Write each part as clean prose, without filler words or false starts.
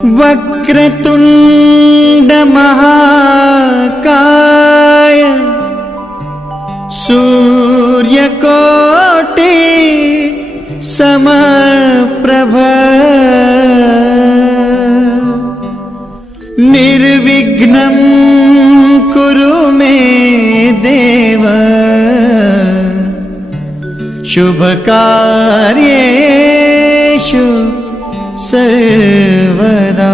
वक्रतुंड महाकाय सूर्यकोटि समप्रभ निर्विघ्नं कुरु मे देव शुभकार्येषु सर्वदा।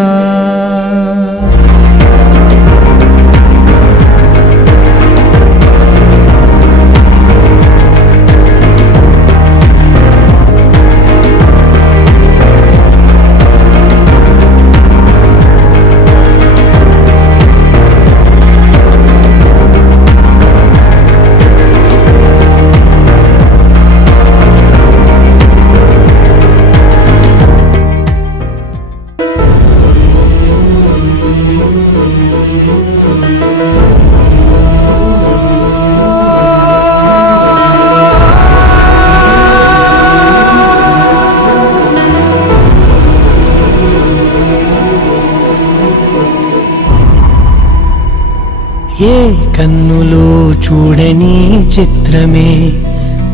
ఏ కన్నులో చూడని చిత్రమే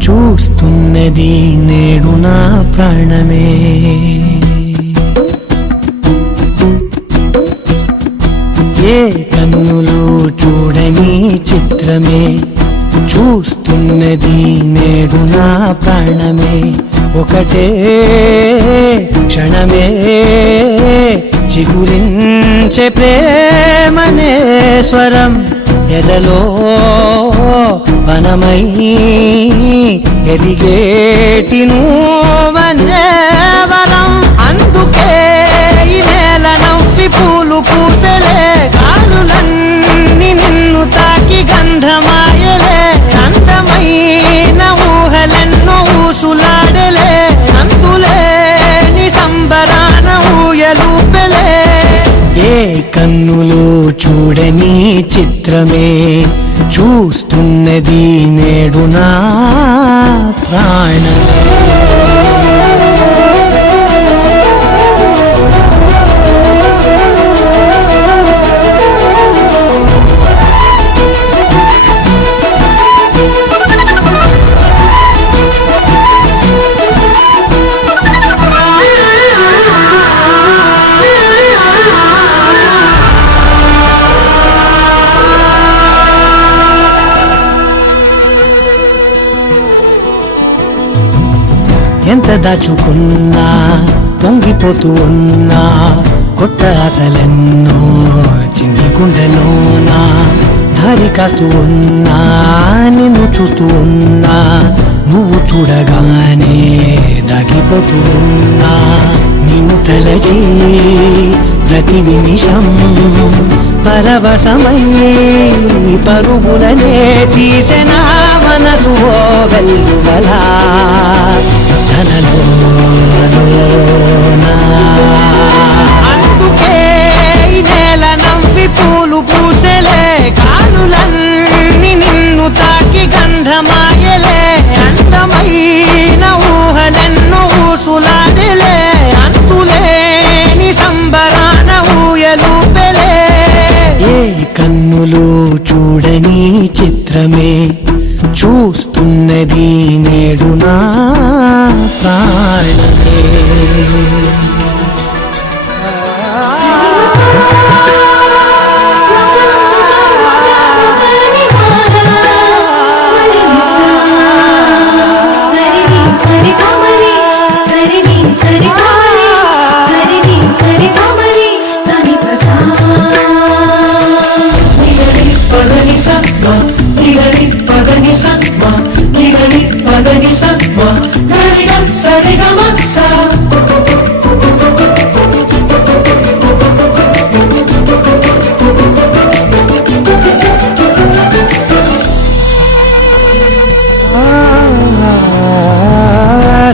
చూస్తున్నది నేడు నా ప్రాణమే. ఏ కన్నులో చూడని చిత్రమే చూస్తున్నది నేడు నా ప్రాణమే. ఒకటే క్షణమే చిగురించే ప్రేమనే స్వరం ఎదలో వనమై ఎదిగేటి నువ్వనే వరం. అందుకే ఈ నేల నవ్వి పూలు పూసలే, గాలులన్నీ నిన్ను తాకి గంధమాయలే. అందమైన ఊహలెన్నో ఊసులాడలే, అంతులేని సంబరాన ఊయలూపెలే. ఏ కన్నులో చూడని చిత్రమే చూస్తున్నది నేడు నా ప్రాణమే. ఎంత దాచుకున్నా పొంగిపోతూ ఉన్నా, కొత్త ఆశలెన్నో చిన్ని గుండెలోనా దారి కాస్తూ ఉన్నా. నిన్ను చూస్తూ ఉన్నా, నువ్వు చూడగానే దాగిపోతూ ఉన్నా. నిన్ను తలచి ప్రతి నిమిషం పరవశమై పరుగులనే తీసెన మనసు ఓ వెల్లువలా. అందుకే ఈ నేల నవ్వి పూలు పూసలే, గాలులన్నీ నిన్ను తాకి గంధమాయలే. అందమైన ఊహలెన్నో ఊసులాడలే, అంతులేని సంబరాన ఊయలూపెలే. ఏ కన్నులు చూడని చిత్రమే చూస్తున్నది నేడు నా ప్రాణమే.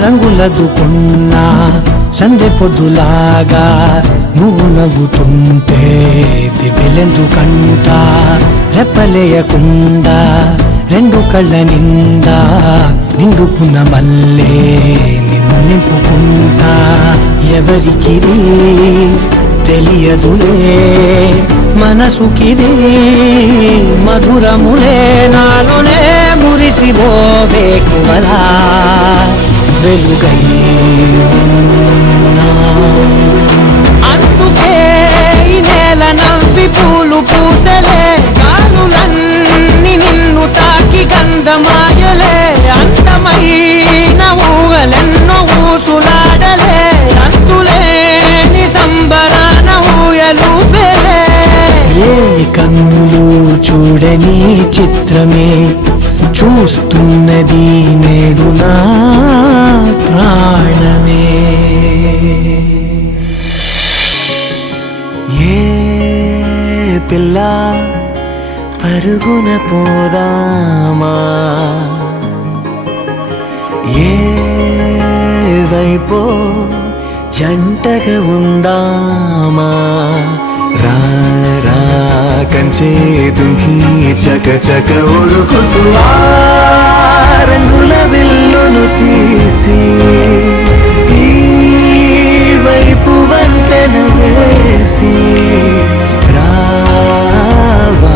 రంగులదుకున్నా సందె పొద్దులాగా నువ్వు నవ్వుతుంటే దివ్వెలెందుకంట. రెప్పలేయకుండా రెండు కళ్ళ నిండా నిండుకున్న మల్లే నిన్ను నింపుకుంటా. ఎవరికి తెలియదులే మనసుకిది మధురములే నాలోనే మురిసిపోవే కువలా వెలుగై ఉన్నా. అందుకే ఈ నేల నవ్వి పూలు పూసలే గాలులన్నీ నిన్ను తాకి గంధమాయలే అందమైన ఊగలెన్నో ఊసులాడలే అంతులేని సంబరాన ఊయలూపెలే. ఏ కన్నులు చూడని చిత్రమే చూస్తున్నది నేడు నా ప్రాణమే. ఏ పిల్ల పరుగున పోదామా ఏ వైపో జంటగా ఉందామా రా రా కంచే దుంకి చక చక ఉరుకుతూ ఆ రంగుల విల్లును తీసి ఈ వైపు వంతెన వేసి రావా.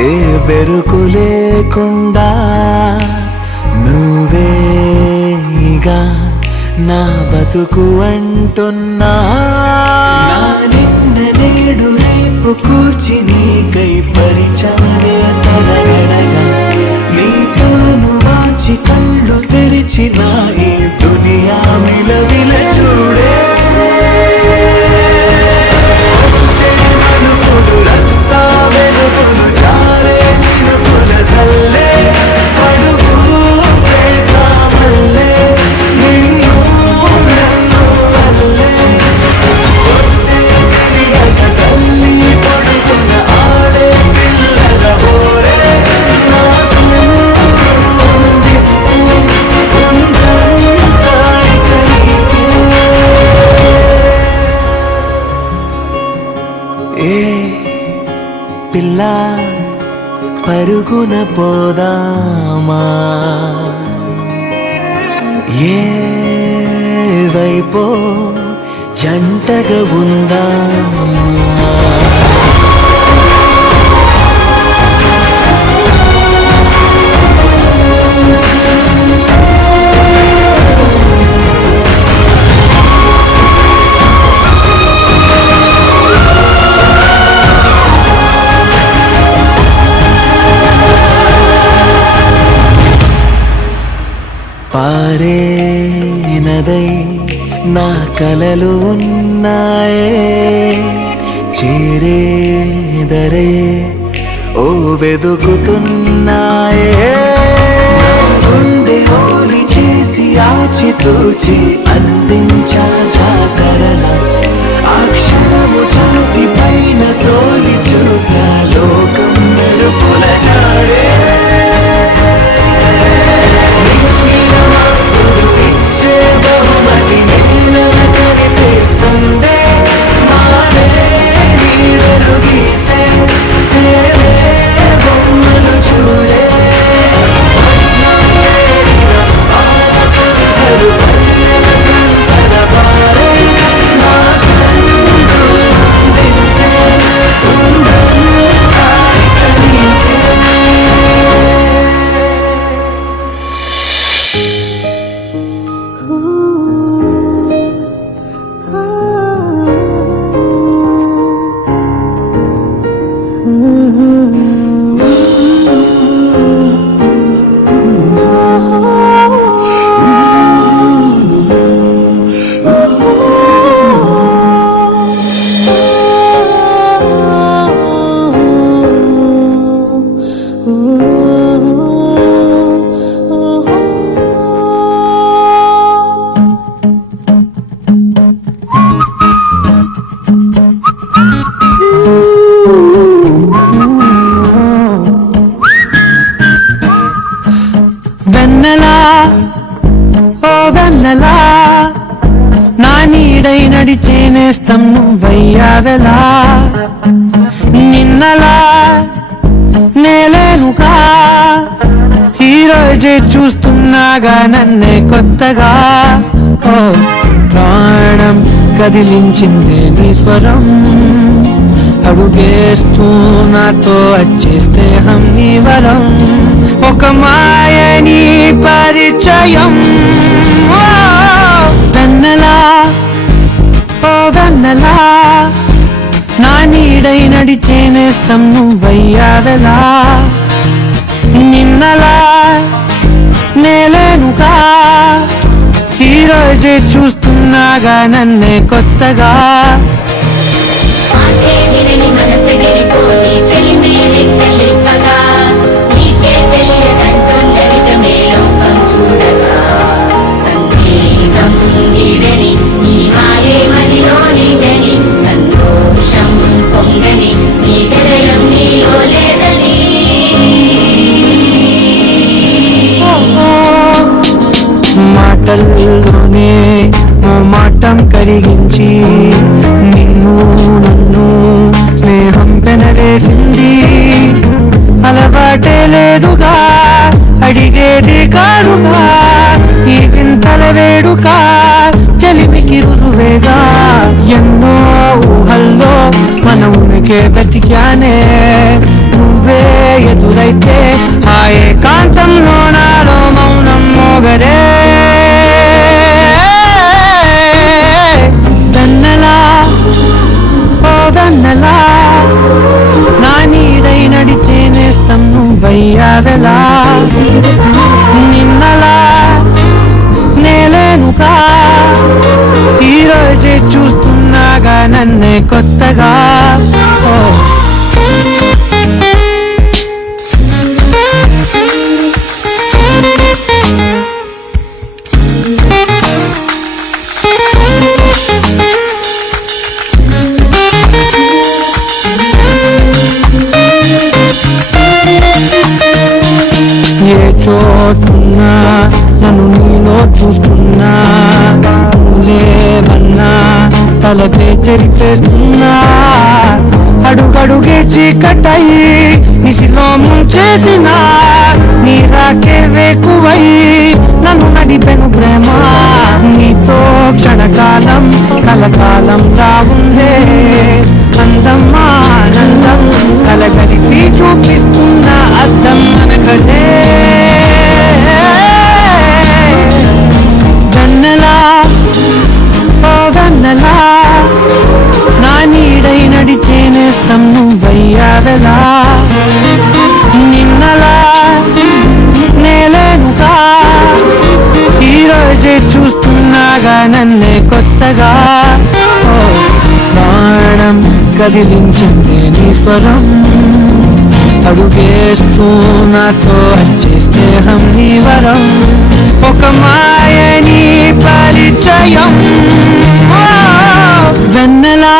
ఏ బెరుకు లేకుండా నువ్వేగా నా బతుకు అంటున్నా. నిన్న నేడు రేపు కూర్చి నీకై పరిచానే తడగడగా నీ తలను వాచి కళ్ళు తెరిచిన ఈ దునియా విలవిల చూడే. రస్తా వెలుగులు చాలే చినుకుల సల్లే అడుగు మల్లే నిన్ను నన్ను వల్లే తెలియక తల్లి పడుకున్న ఆడే పిల్లల హోరే నాకు ఏ పిల్ల పరుగున పోదామా ఏ వైపో జంటగా ఉందామా. పారే నదై నా కలలు ఉన్నాయే చేరేదరే ఓ వెదుకుతున్నాయే. గుండె హోలి చేసి ఆచితూచి అందించా జాతరల ఆ క్షణము ఛాతి పైన సోలి చూసా లోకం మెరుపుల జాడే. బహుమతి నీళ్ళ కనిపిస్తుంది మారే నీడలు గీసే బొమ్మలు చూడే. సంపద పారే నా కళ్ళు వెన్నెలా ఓ వెన్నెలా నా నీడై నడిచే నేస్తం నువ్వయ్యావెలా నిన్నలా నేలేనుగా ఈరోజే చూస్తున్నాగా నన్నే కొత్తగా ఓ ప్రాణం కదిలించిందే నీ స్వరం అడుగేస్తూ నాతో వచ్చే స్నేహం నీ వరం ఒక మాయని పరిచయం ఓ వెన్నెలా ఓ వెన్నెలా నా నీడై నడిచే నేస్తం నువ్వయ్యావెలా నిన్నలా నేలేనుగా ఈరోజే చూస్తున్నాగా నన్నే కొత్తగా మాటే వినని మనసు విడిపోని చెలిమేలే చెలింపగా నీకే తెలియదంటున్న నిజమే లోకం చూడగా సంగీతం నీడని నీ మాయే మదిలో నిండని సంతోషం పొంగని నీ హృదయం నీలో లేదని మాటల్లోనే ఓ మాటం కరిగించి నిన్ను నన్ను స్నేహం పెనవేసింది అలవాటే లేదుగా అడిగేది కారుగా ఈ వింతల వేడుక చెలిమికి రుజువేగా ఎన్నో ఊహల్లో మన ఉనికే వెతికానే నువ్వే ఎదురైతే ఆ ఏకాంతంలో నాలో మౌనం మోగరే వెన్నెలా ఓ వెన్నెలా నా నీడై నడిచే నేస్తం నువ్వయ్యావెలా నిన్నలా నేలేనుగా ఈరోజే చూస్తున్నాగా నన్నే కొత్తగా ఓ ఏ చోటున్నా నన్ను నీలో చూస్తున్నా నువ్వేమన్నా తలపే చెరిపేస్తున్నా అడుగడుగే చీకటయి నిసిలో ముంచేసిన నీ రాకే వేకువై నన్ను నడిపెను ప్రేమ నీతో క్షణకాలం కలకాలం రావుందే అందం ఆనందం కలగలిపి చూపిస్తున్న అద్దం మనకదే వెన్నెలా ఓ వెన్నెలా నా నీడై నడిచే నేస్తం నువ్వయ్యావెలా నిన్నలా నేలేనుగా ఈరోజే చూస్తున్నాగా నన్నే కొత్తగా ఓ ప్రాణం కదిలించిందే నీ స్వరం అడుగేస్తూ నాతో వచ్చే స్నేహం నీ వరం ఒక మాయని పరిచయం ఓ వెన్నెలా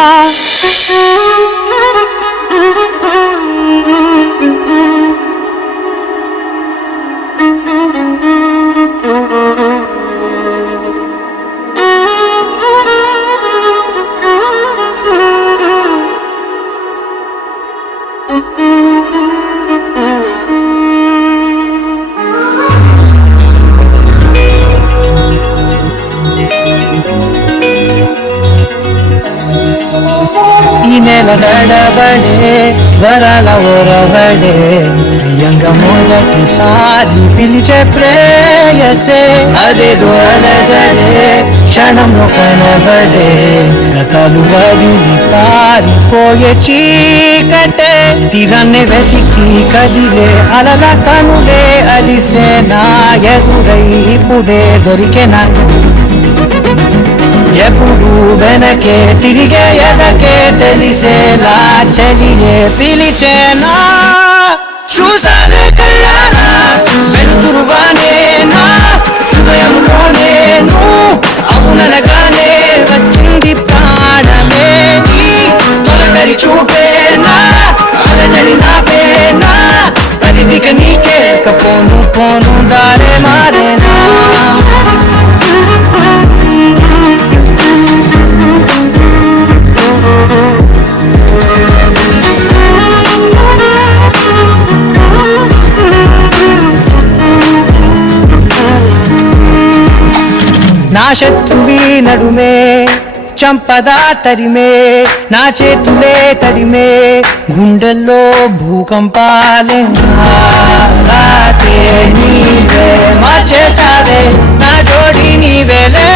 ఈ నెల నడబడే వరాల ఒరబడే ప్రియంగా మొదటిసారి పిలిచే ప్రేయసే అదేదో అలజడే క్షణంలో కనబడే గతాలు వదిలి పారిపోయే చీకటే తీరాన్ని వెతికి కదిలే అలల కనులే అలిసే నా ఎదురై ఇప్పుడే దొరికెనా ఎప్పుడు వెనకే తిరిగే ఎదకే తెలిసేలా చలియే పిలిచేనా చూసానే నా శత్రువి నడుమే చంపదా తరిమే, నా చేతులే తడిమే గుండెల్లో భూకంపాలే. రాతే నీవే మార్చేసావే నా జోడి నీవేలే,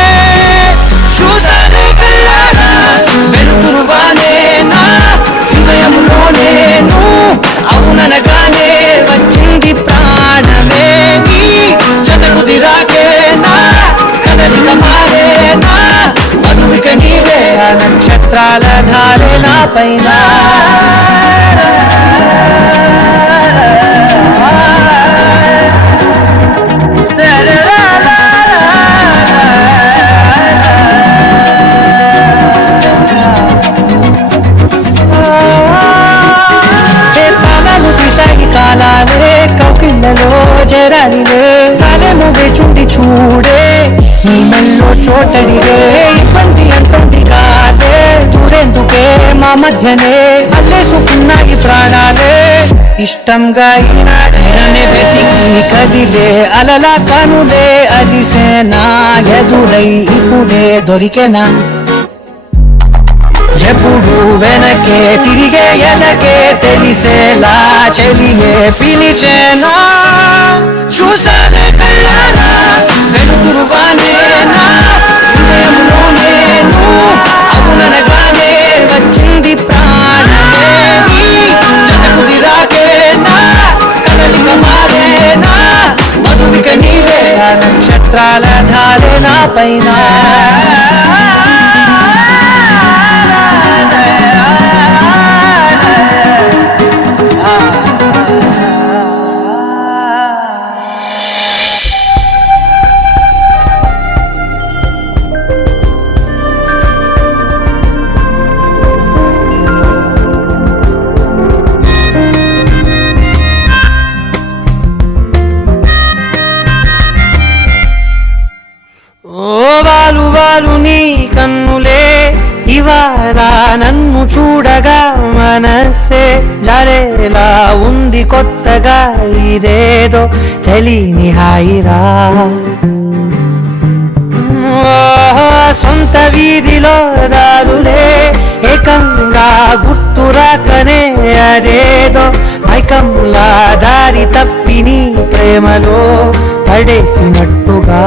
చూసానే కళ్ళారా వెలుతురువానే నా హృదయంలోనే అవుననగానే వచ్చింది ప్రాణమే. నీ జత కుదిరాకే నా కదలిక మారేనా, మధువిక నీవే ఆ నక్షత్రాల ధారే నా పైన. కాలాలే కౌకిళ్ళలో జరాలిలే కాలే ముగిచుంది చూడే నీ మెల్లో చోటడిగే, ఇబ్బంది అంటుంది కాదే దూరేందుకే మా మధ్యనే అల్లేసుకున్నాయి ప్రాణాలే. ఇష్టంగా ఈనాడే వెతికి కదిలే అలలా కనులే అలిసేనా ఎదురై ఇప్పుడే దొరికెనా. ఎప్పుడు వెనకే తిరిగే ఎనకే తెలిసేలా చెలియే పిలిచేనా, చూసానే కళ్ళారా వెలుతురువానే నా హృదయంలోనే అవుననగానే వచ్చింది ప్రాణమే. జత కుదిరాకే నా కదలిక మారేనా, మధువిక నీవే ఆ నక్షత్రాల ధారే నా పైన. వాలు వాలు నీ కన్నులే ఇవాళ నన్ను చూడగా మనసే జరేలా ఉంది కొత్తగా, ఇదేదో తెలియని హాయిరా. సొంత వీధిలో దారులే ఏకంగా గుర్తురాకనే, అదేదో మైకంలా దారి తప్పి నీ ప్రేమలో పడేసినట్టుగా.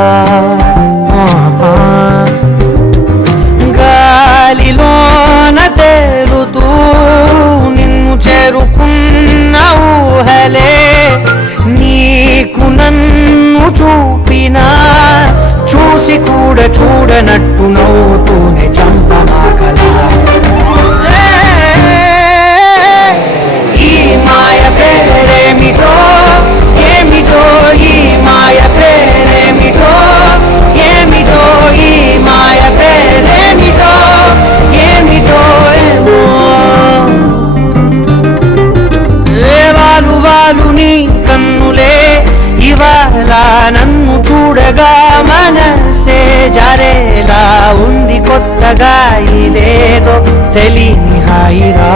గాలిలోన తేలుతూ నిన్ను చేరుకున్న ఊహలే నీకు నన్ను చూపినా, చూసి కూడా చూడనట్టు నవ్వుతూనే చంపమాగలా. ఈ మాయ పేరేమిటో ఏమిటో, ఈ మాయ పేరేమిటో ఏమిటో, ఈ మాయ పేరేమిటో ఏమిటో ఏమో. వాలు వాలు నీ కన్నులే ఇవాళ నన్ను చూడగా మనసే జారేలా ఉంది కొత్తగా, ఇదేదో తెలియని హాయిరా.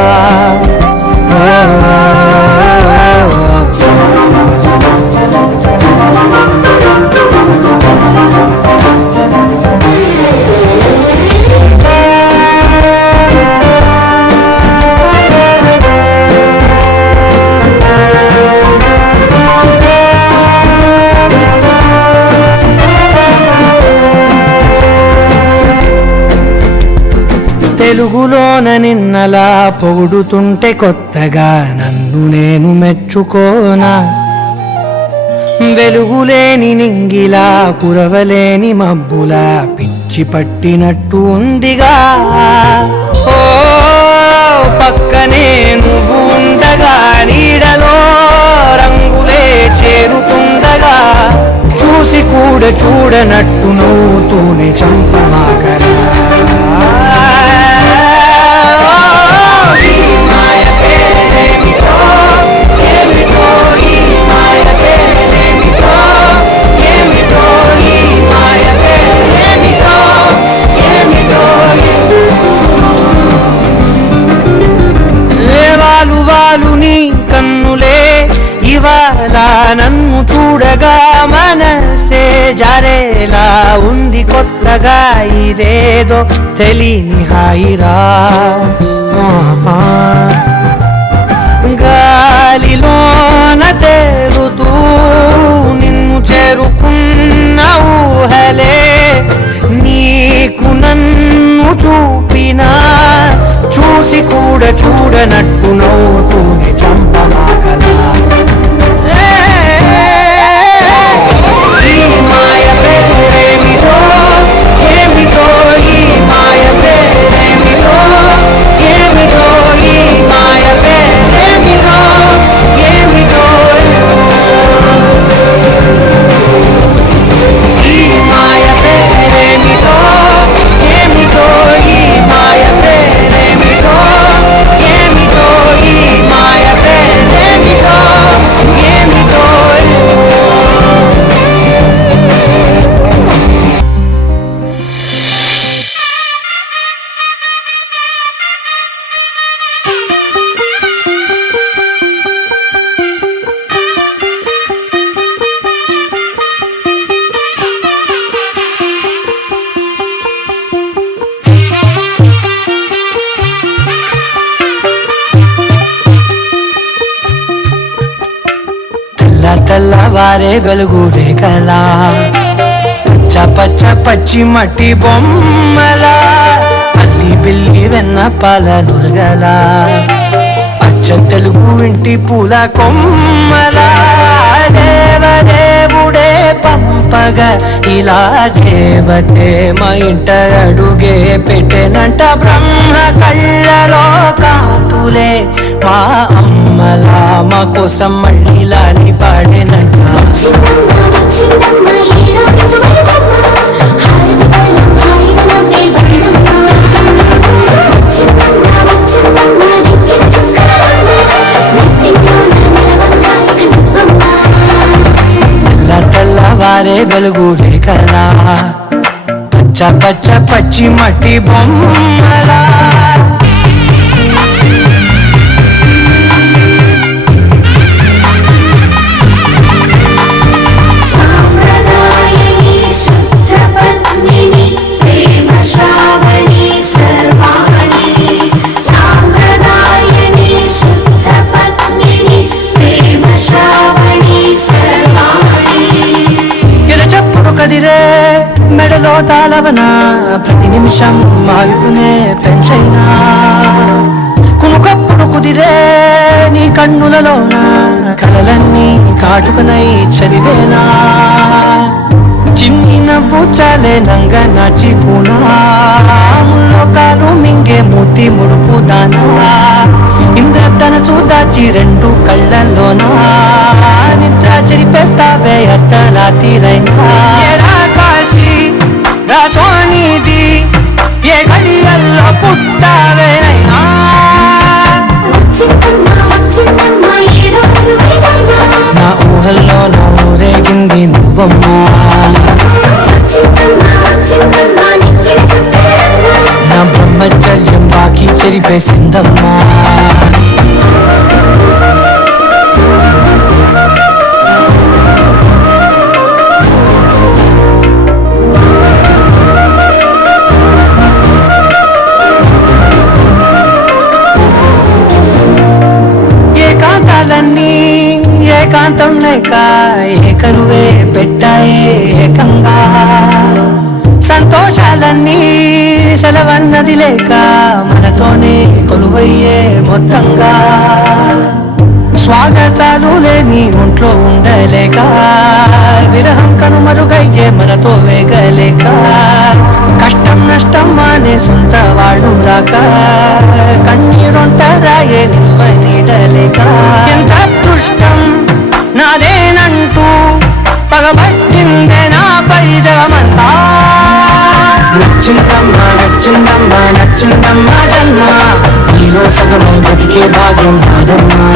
తెలుగులోన నిన్నలా పొగుడుతుంటే కొత్తగా నన్ను నేను మెచ్చుకోనా. వెలుగులేని నింగిలా కురవలేని మబ్బులా పిచ్చి పట్టినట్టు ఉందిగా. ఓ పక్కనే నువ్వు ఉండగా నీడలో రంగులే చేరుతుండగా, చూసి కూడా చూడనట్టు నవ్వుతూనే చంపమాగరా. వాలు నీ కన్నులే ఇవాళ అలా నన్ను చూడగా మనసే జారేలా ఉంది కొత్తగా ఇదేదో తెలియని హాయిరా గాలిలోన తేలుతూ నిన్ను చేరుకున్న ఊహలే నీకు నన్ను చూపినా చూసి కూడా చూడనట్టు నవ్వుతూనే చంపమాగలా ఈ మాయ పేరేమిటో ఏమిటో ఈ మాయ పేరేమిటో ఏమిటో ఈ మాయ పేరేమిటో ఏమిటో ఈ మాయ పేరేమిటో ఏమిటో ఈ మాయ పేరేమిటో ఏమిటో ఈ మాయ పేరేమిటో ఏమిటో తెల్లవారే వెలుగు రేఖలా పచ్చ పచ్చ పచ్చి మట్టి బొమ్మలా అల్లి బిల్లి వెన్న పాల నురగలా అచ్చ తెలుగు ఇంటి పూల కొమ్మలా దేవదేవుడే పంపగా ఇలా దేవతే మా ఇంట అడుగే పెట్టెనంట బ్రహ్మ కళ్ళలో కాంతులే మా అమ్మలా మా కోసం మళ్ళీ లాలి పాడేనంట తెల్లవారే వెలుగు రేఖలా పచ్చ పచ్చ పచ్చి మట్టి బొమ్మలా కదిరే మెడలో తాళవన ప్రతి నిమిషం ఆయుధునే పెంచైనా కునుకప్పుడు కుదిరే నీ కన్నులలోన కలలన్నీ కాటుకనై చదివేనా చిన్ని నవ్వు చాలే నంగ నాచి ముల్లో కాలు మింగే మూతి ముడుపు దానా ఇంద్రధనసు దాచి రెండు కళ్ళల్లోనా నిద్ర చెరిపేస్తావే అర్ధరాత్రిరైనా కాశీ రాసోనిది ఏ గడియల్లో పుట్టావే అయినా నా ఊహల్లో నా ఊరేగింది నువ్వమ్మా నా బ్రహ్మచర్యం బాకీ చెరిపేసిందమ్మా ఏకాంతాలన్నీ ఏకాంతం లేక ఏకరువే పెట్టాయే ఏకంగా సంతోషాలన్నీ సెలవన్నది లేక మనతోనే కొలువయ్యే మొత్తంగా స్వాగతాలు లేని ఒంట్లో ఉండలేక విరహం కనుమరుగయ్యే మనతో వేగలేక కష్టం నష్టం అనే సొంత వాళ్ళు రాక కన్నీరొంటరాయే నిల్వ నీడలేక ఎంత అదృష్టం నాదేనంటూ పగబట్టిందే నాపై జగమంతా నచ్చిందమ్మా నచ్చిందమ్మా నచ్చిందమ్మా జన్మ నీలో సగమై బతికే భాగ్యం నాదమ్మా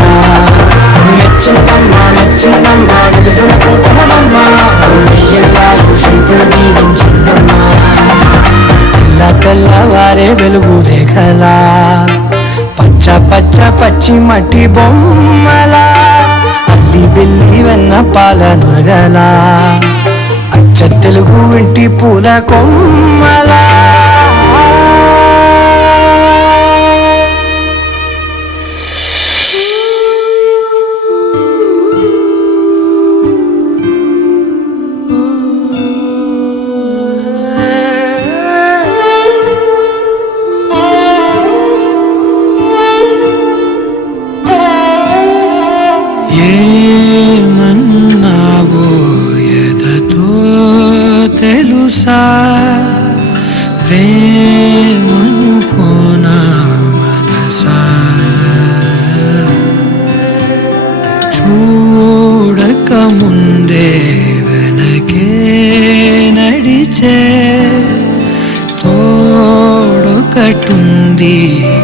మెచ్చిందమ్మా మెచ్చిందమ్మా నిలుదున కుంకుమమ్మా ఎలా కుషంతులు దీవించిందమ్మా తెల్ల తెల్లవారే వెలుగు రేఖలా పచ్చ పచ్చ పచ్చి మట్టి బొమ్మలా అల్లి బిల్లి వెన్న పాల నురగలా అచ్చ తెలుగు ఇంటి పూల కొమ్మలా ఏమన్నావో ఎదతో తెలుసా ప్రేమనుకోనా మనసా చూడక ముందే వెనకే నడిచే తోడొకటుంది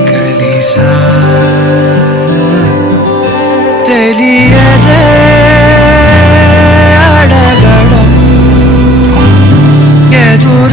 కలిసా తెలియదే అడగడం ఎదురు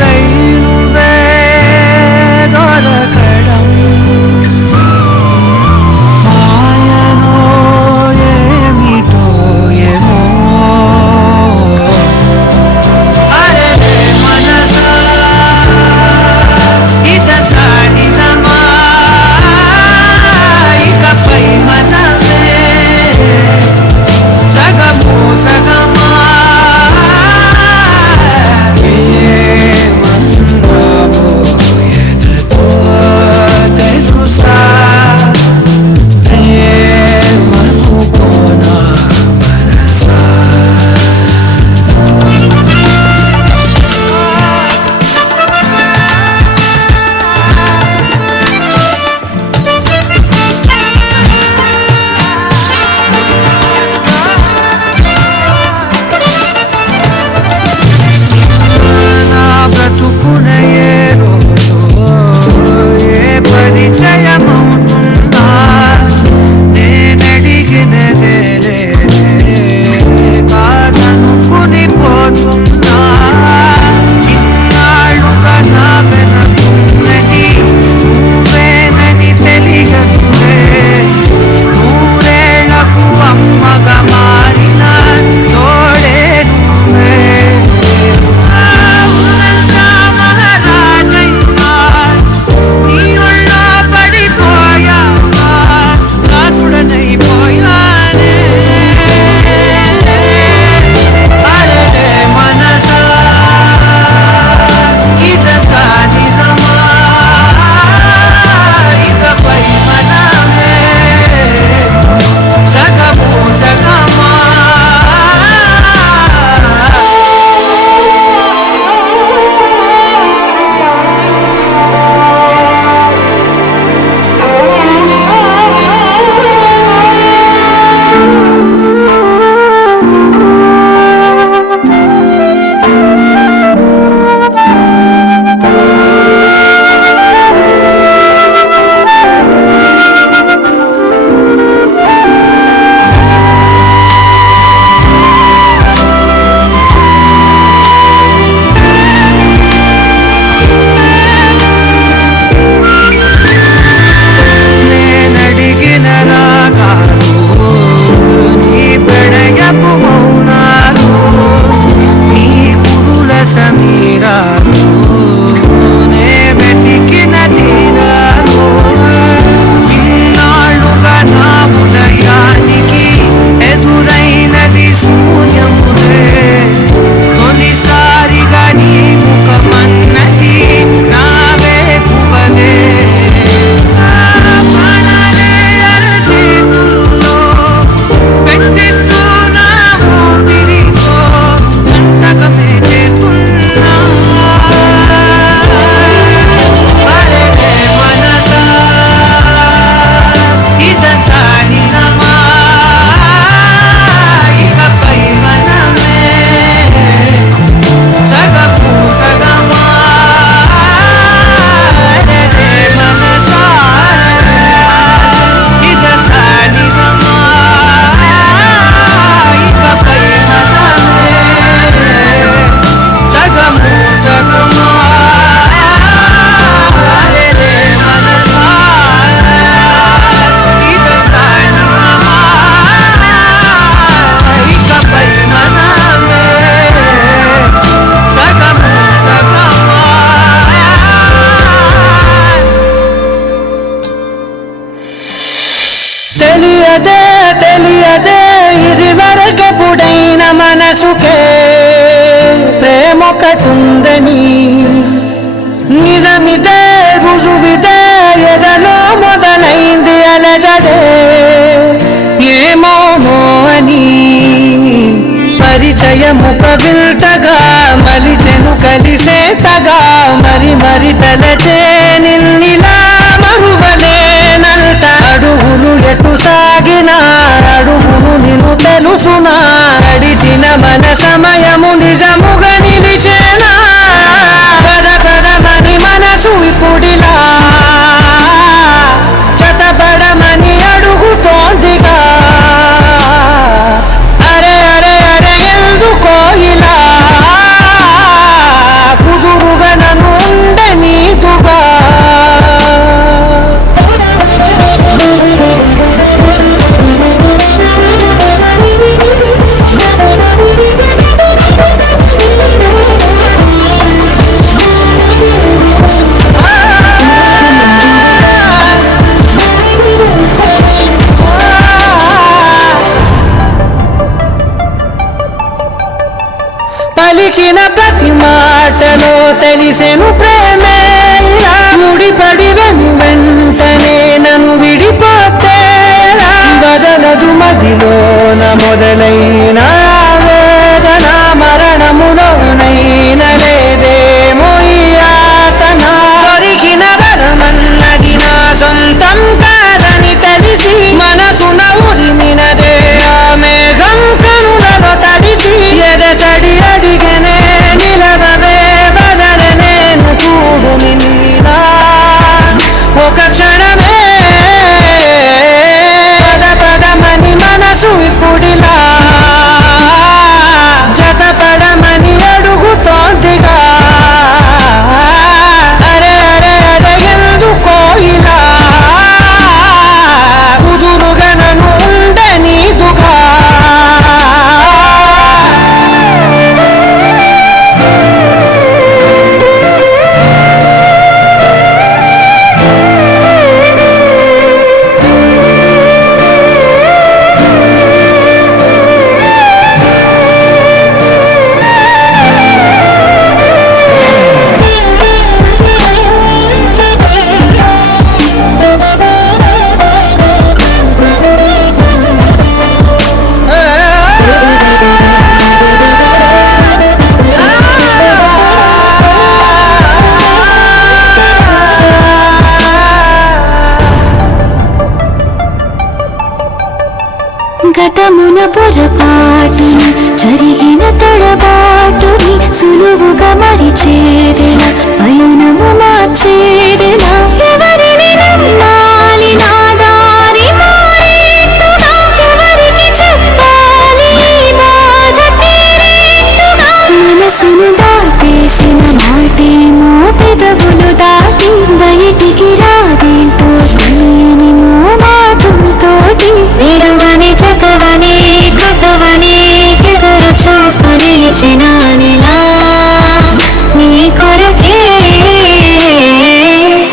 ఒకటుందని నిజమిదే రుజువిదే ఎదలో మొదలైంది అలజడే ఏమోమో అని పరిచయముక విల్తగా మలిచెను కలిసేతగా మరి మరి తలచే నిన్నిలా మరువలేనంత అడుగులు ఎటు సాగినా అడుగులు నిన్ను తెలుసునా గడిచిన మన సమయము నిజముగా నిలిచేనా పద పదమని మనసు ఇప్పుడిలా చతపడమని అడుగుతోందిగా అరే అరే అరే ఎందుకో ఇలా కుదురుగా నన్ను ఉండనీదుగా పలికిన ప్రతి మాటలో తెలిసెను ప్రేమే ముడిపడి వెంటనే నన్ను విడిపోతే వదలదు మదిలోన మొదలైన వేదన మరణములోనైన లేదేమో ఈ యాతన దొరికిన వరమన్నది నా సొంతం కాదని తెలిసి మనసున ఉరిమినదే ఆ మేఘం కనులలో తడిసి ఎదసడి అడిగనే నిలవవే బదలనేను చూడు నిన్నా ఒక క్షణమే పద పదమని మనసు ఇప్పుడిలా జతపడమని అడుగుతోందిగా అరే అరే అరే ఎందుకో ఇలా కుదురుగా నన్ను ఉండనీదుగా గతమున పొరపాటు జరిగిన తడబాటుని సులువుగా మరిచేదెన పయనము మార్చేదెన ఎవరిని నమ్మాలి నా దారి మారేట్టుగా ఎవరికి చెప్పాలి ఈ బాధ తీరేట్టుగా మనసును దాటేసిన మాటేమో పెదవులు దాటి బయటికి రాదేంటో తెలియని మాటంతోటి విడువని చదవని కథవని ఎదురు చూస్తూ నిలిచినానిలా నీ కొరకే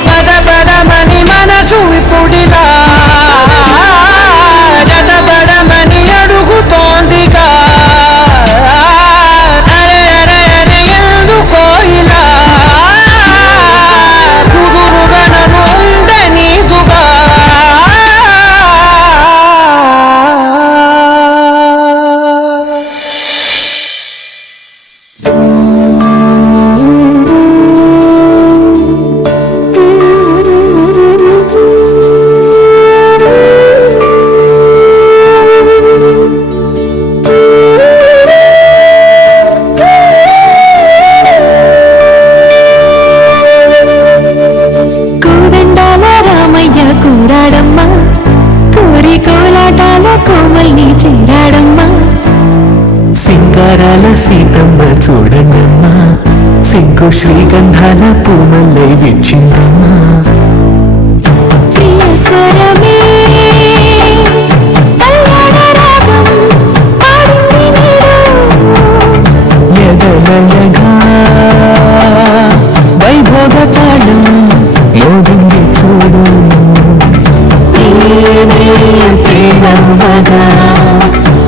పద పదమని మనసు ఇప్పుడిలా జతపడమని అడుగుతోందిగా అరే అరే అరే ఎందుకో ఇలా కుదురుగా నన్ను ఉండనీదుగా కోదండాల రామయ్య కూరాడమ్మా కోరి కోలాటాల కోమల్ని చేరాడమ్మా సింగారాల సీతమ్మ చూడండమ్మా సిగ్గు శ్రీగంధాల పూమల్లై విచ్చిందమ్మా ప్రియ స్వరమే కళ్యాణ రాగం పాడింది నీడు ఎదలయగా వైభోగ తాళం మోగింది చూడు ప్రేమే ప్రేమవ్వగా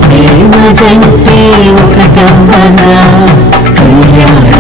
ప్రేమ జంటే ఒకటవ్వగా కళ్యాణ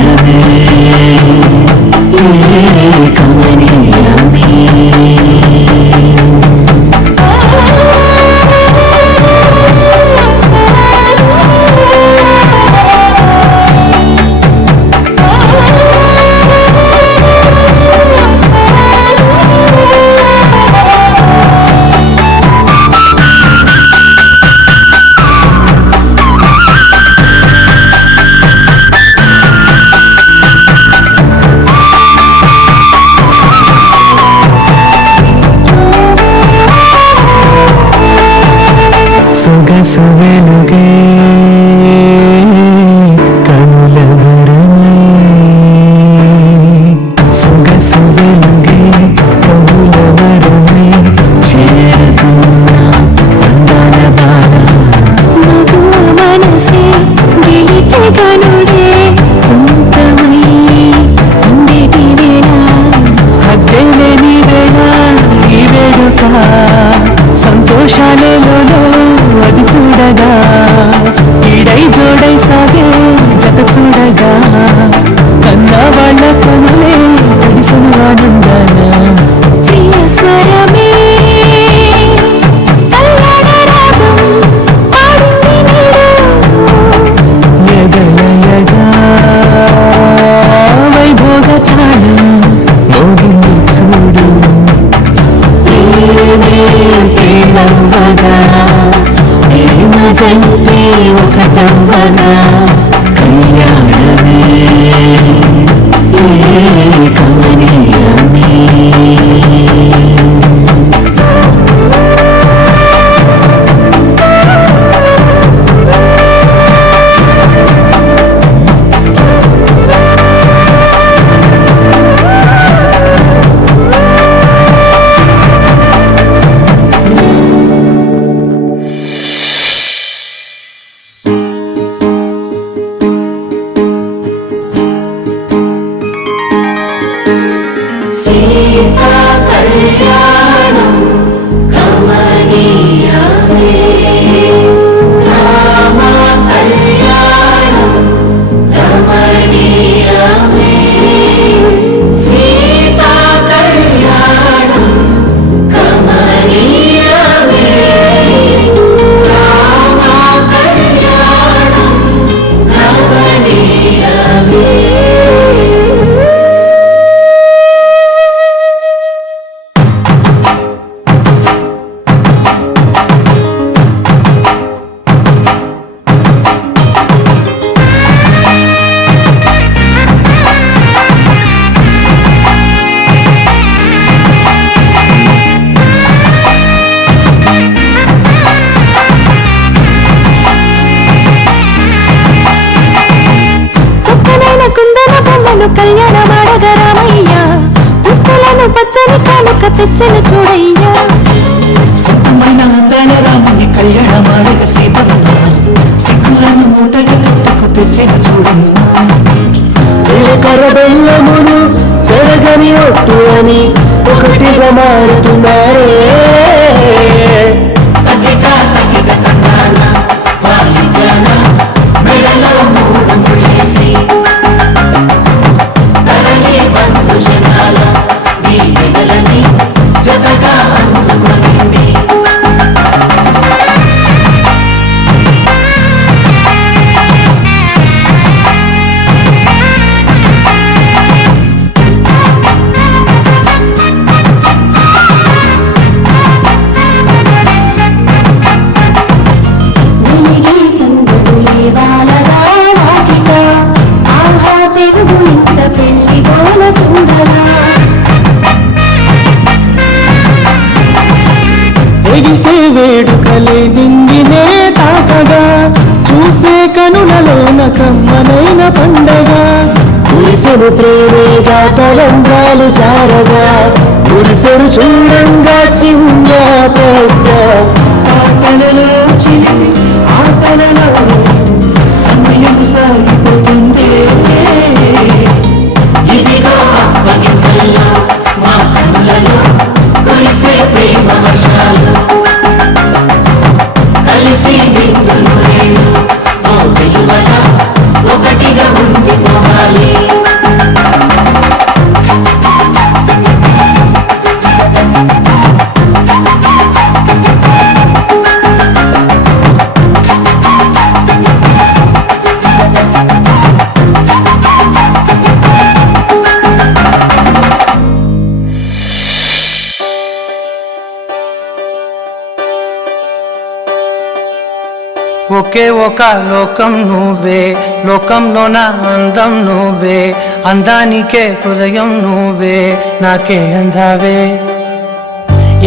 కై జోడై సాగే జత చూడగా కన్న వాళ్ళ కనులే కుడిసెను ఆనందాన ప్రియ స్వరమే కళ్యాణ రాగం పాడింది నీడు ఎదలయగా వైభోగ తాళం మోగింది చూడు ప్రేమే ప్రేమవగా ప్రేమ జంటే ఒకటవ్వగా కళ్యాణమే కమనీయమే సీతా కళ్యాణం కమనీయమే రామ కళ్యాణం రమణీయమే సీతా కళ్యాణం కమనీయమే రామ కళ్యాణం రమణీయమే చక్కనైన కుందన బొమ్మను కళ్యాణ మాడగ రామయ్య పుస్తలను పచ్చని కానుక తెచ్చను చూడయ్యా సొంతమైన అందాల రాముని కళ్యాణమాడగ సీతమ్మ సిగ్గులను మూటగా కట్టుకు తెచ్చిన చూడమ్మ జీలకర్ర బెల్లమును చెరగని ఒట్టు అని ఒకటిగా మారుతున్నారే తగిట తగిట కన్నాన వాలిజాన మెడలో మూడు ముళ్ళేసి తరలి బంధు జనాల దీవెనలని జతగా అందుకొనింది వెలిగే సందులే వాలరా వాకిట ఆహా తెలుగు ఇంత పెళ్లి గోల చూడరా ఎగిసే వేడుకలే నింగినే తాకగా చూసే కనులలోన కమ్మనైన పండగ కురిసెను ప్రేమేగా తలంబ్రాలు జారగా కురిసెను చూడంగా చిన్న పెద్ద ఆటలలో చిలిపి ఆటలలో సమయం సాగిపోతుంది ఇదిగో అప్పగింతల్లో మా కనులలో కురిసే ప్రేమ వర్షాలు కలిసి నిండు నూరేళ్ళు ఓ విలువల ఒకటిగా ఉండిపోవాలి ఒకే ఒక లోకం నువ్వే లోకంలోన అందం నువ్వే అందానికే హృదయం నువ్వే నాకే అందావే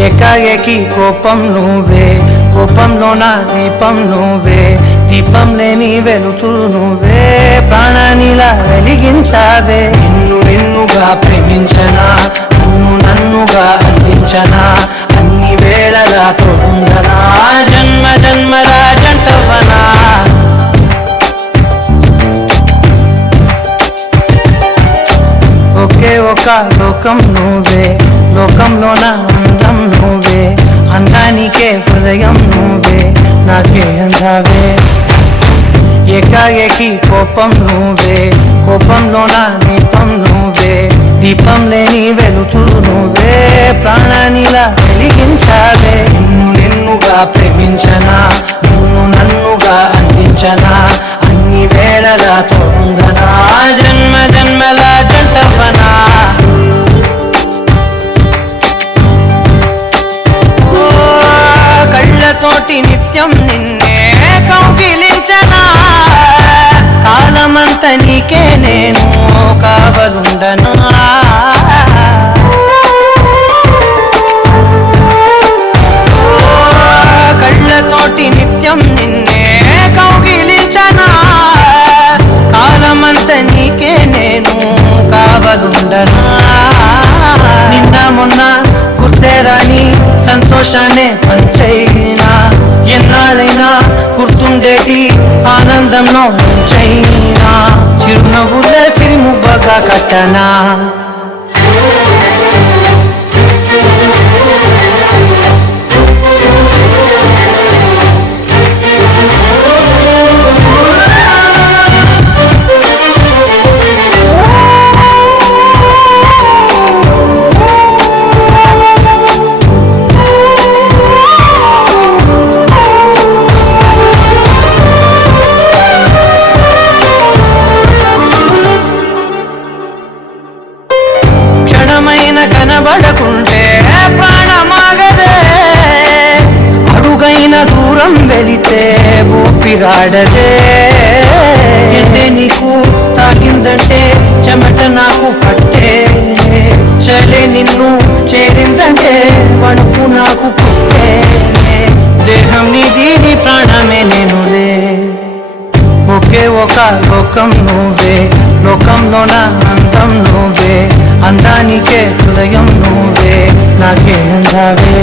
ఏకాఏకి కోపం నువ్వే కోపంలోన దీపం నువ్వే దీపం లేని వెలుతురు నువ్వే ప్రాణానిలా వెలిగించావే నిన్నుగా ప్రేమించనా నన్నుగా అందించనా అన్ని వేళలా తోడుందనా జన్మ జన్మల జంటవనా ఒకే ఒక లోకం నువ్వే లోకంలోన అందం నువ్వే అందానికే హృదయం నువ్వే నాకే అందావే ఏకాఏకి కోపం నువ్వే, కోపంలోన దీపం నువ్వే, దీపం లేని వెలుతురు నువ్వే, ప్రాణానిలా వెలిగించావే. నిన్నుగా ప్రేమించనా, నువ్వు నన్నుగా అందించనా, అన్ని వేళలా తోడుందనా, జన్మ జన్మల జంటవనా. కళ్ళతోటి నిత్యం నిన్నే కౌగిలించనా, కాలమంత నీకే నేను కావలుండనా. కళ్ళతోటి నిత్యం నిన్నే కౌగిలించనా, కాలమంత నీకే నేను కావలుండనా. నిన్న మొన్న గుర్తేరాని సంతోషాన్ని పంచైనా, ఎన్నాళ్ళైనా గుర్తుండేటి ఆనందంలో ఉంచైనా, చిరునవ్వుల సిరిముబ్బగా కట్టనా. కనబడకుంటే ప్రాణమాగదే, అడుగైన దూరం వెళితే ఊపిరాడదే. ఎండే నీకు తాకిందంటే చెమట నాకు పట్టే, చలే నిన్ను చేరిందంటే వణుకు నాకు పుట్టే. దేహం నీది నీ ప్రాణమే నేనులే, ఒకే ఒక లోకం నువ్వే, లోకంలోన అందం నువ్వే, అందానికే హృదయం నువ్వే, నాకే అందావే.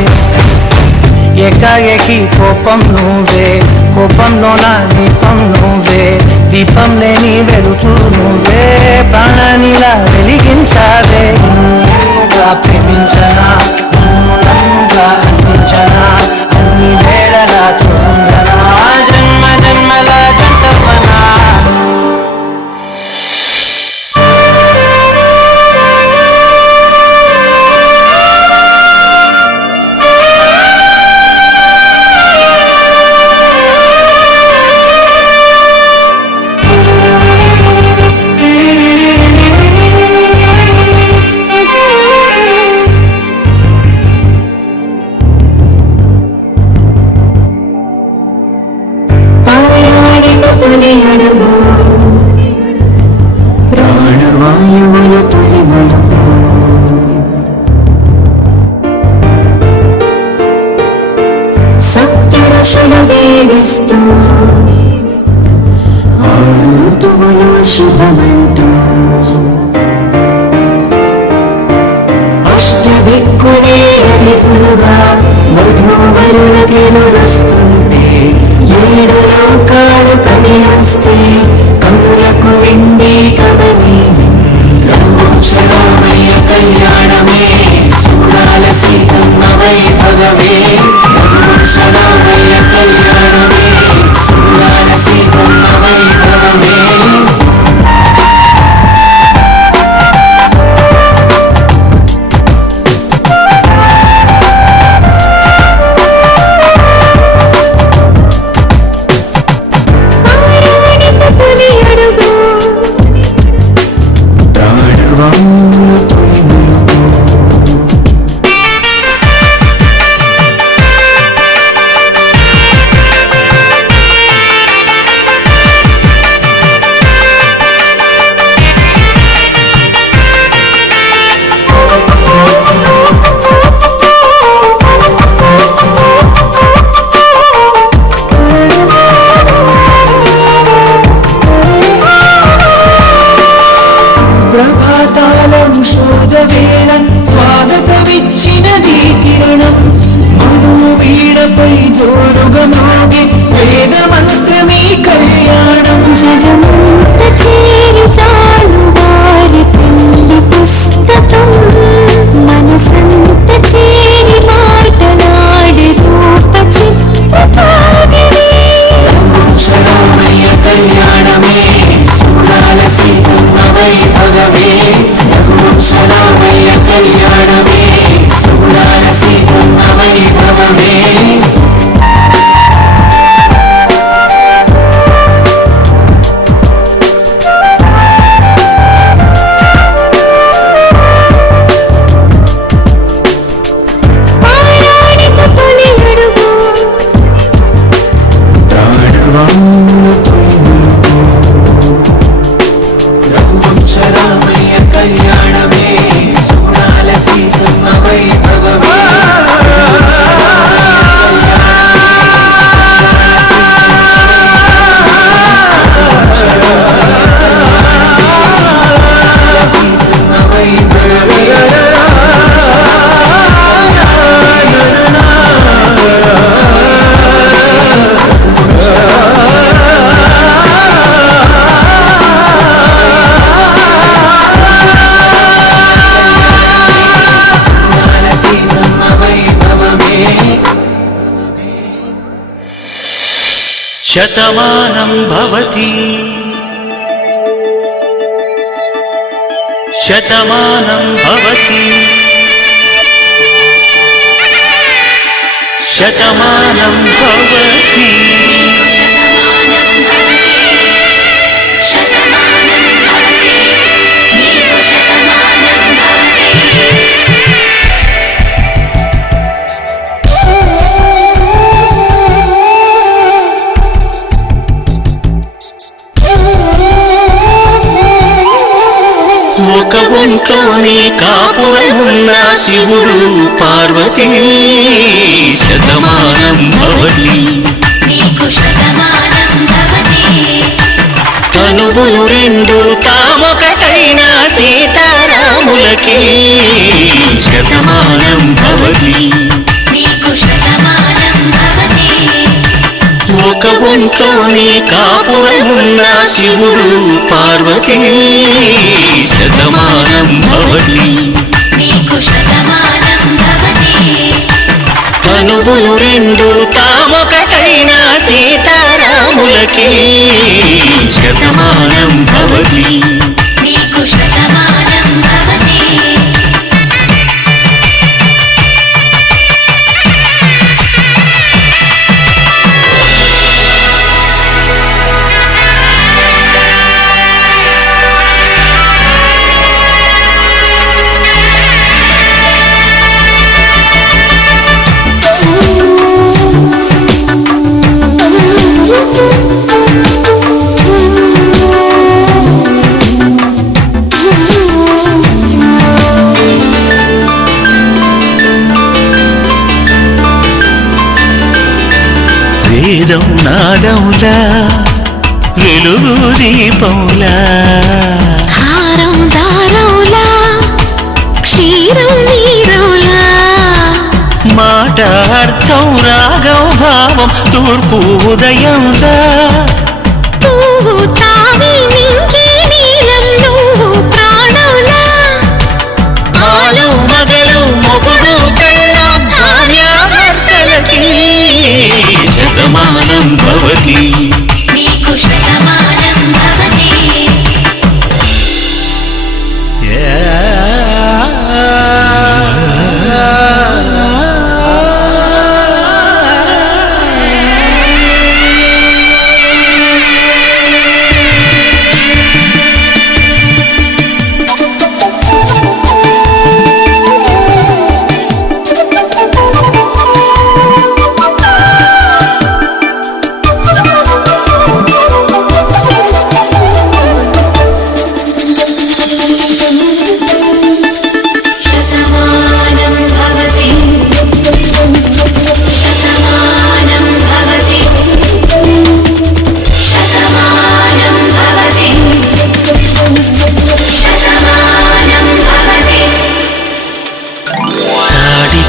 ఏకాఏకి కోపం నువ్వే, కోపంలోన దీపం నువ్వే, దీపం లేని వెలుతురు నువ్వే, ప్రాణానిలా వెలిగించావే. నిన్నుగా ప్రేమించనా, నిన్ను నన్నుగా అందించనా, అన్ని వేళలా చూడనా, జన్మ జన్మల జంటవనా. ప్రాణవాయువులు తొలి మలుపు, సత్యరశలు వేగిస్తూ ఆరు ఋతువులు శుభమంటూ, అష్టదిక్కులే అతిథులుగా వధూవరులకెదురొస్తుంటే, ఏడు లోకాలు కని వస్తే కనులకు విండి కమని. రఘువంశరామయ్య కళ్యాణమే సూడాల సీతమ్మ వైభవమే, రఘువంశరామయ్య కళ్యాణమే సూడాల సీతమ్మ వైభవమే. పారాణిక శతమానం భవతి శతమానం భవతి శతమానం భవతి ఒక ఒంట్లోనే కాపురమున్న శివుడు పార్వతీ శతమానం భవతి తనువులు రెండు తామొకటైన సీతారాములకి శతమానం భవతి ఒక ఒంట్లోనే కాపురమున్న శివుడు పార్వతీ శతమానం భవతి తనువులు రెండు తామొకటైన సీతారాములకి శతమానం భవతి వేదం నాదౌలా వెలుగు దీపంలా హారం దారౌలా క్షీరం నీరౌలా మాట అర్థం రాగం భావం తూర్పు ఉదయంలా పువ్వు తావి నింగి నీలం నువ్వు ప్రాణంలా ఆలు మగలు మొగుడు పెళ్ళాం భార్యాభర్తలకి శతమానం భవతి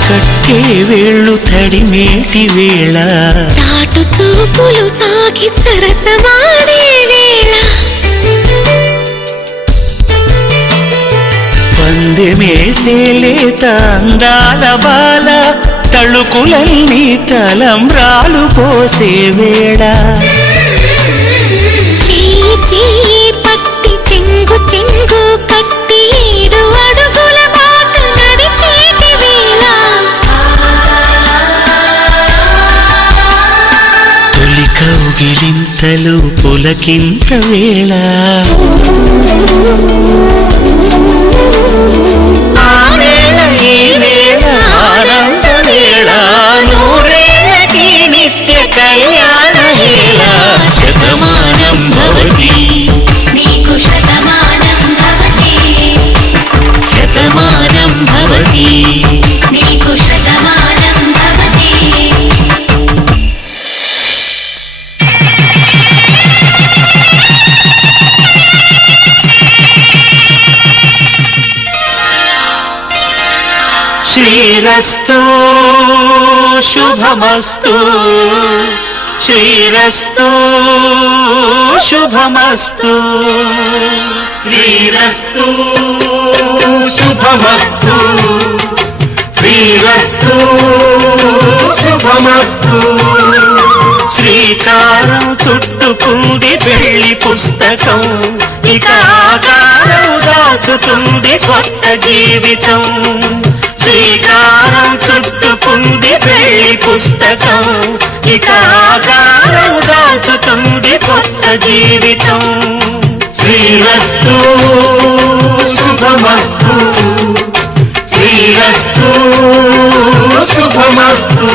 కట్టే వేళ్ళు తడిమేటి వేళ చాటు చూపులు సాగి సరసమాడే వేళ పందెమేసేలేత అందాల బాల తళుకులన్నీ తలంబ్రాలు పోసే వేళ చెయ్యి చెయ్యి పట్టి చెంగు చెంగు కట్టి 7 అడుగుల బాట నడిచేటి వేళ తొలి కౌగిలింతలు పులకింత వేళ ఆ వేళ ఈ వేళ ఆనంద వేళ నూరేళ్ళకి నిత్య కళ్యాణ వేళ శతమానం భవతి శతమానం భవతి శ్రీరస్తు శుభమస్తు శ్రీరస్తు శుభమస్తు శ్రీరస్తు శుభమస్తు శ్రీరస్తు శుభమస్తు శ్రీకారం చుట్టుకుంది పెళ్లి పుస్తకం ఇక ఆకారం దాచుతుంది కొత్త జీవితం శ్రీకారం చుట్టుకుంది పెళ్లి పుస్తకం ఇక ఆకారం దాచుతుంది కొత్త జీవితం శ్రీరస్తు శుభమస్తు శ్రీరస్తు శుభమస్తు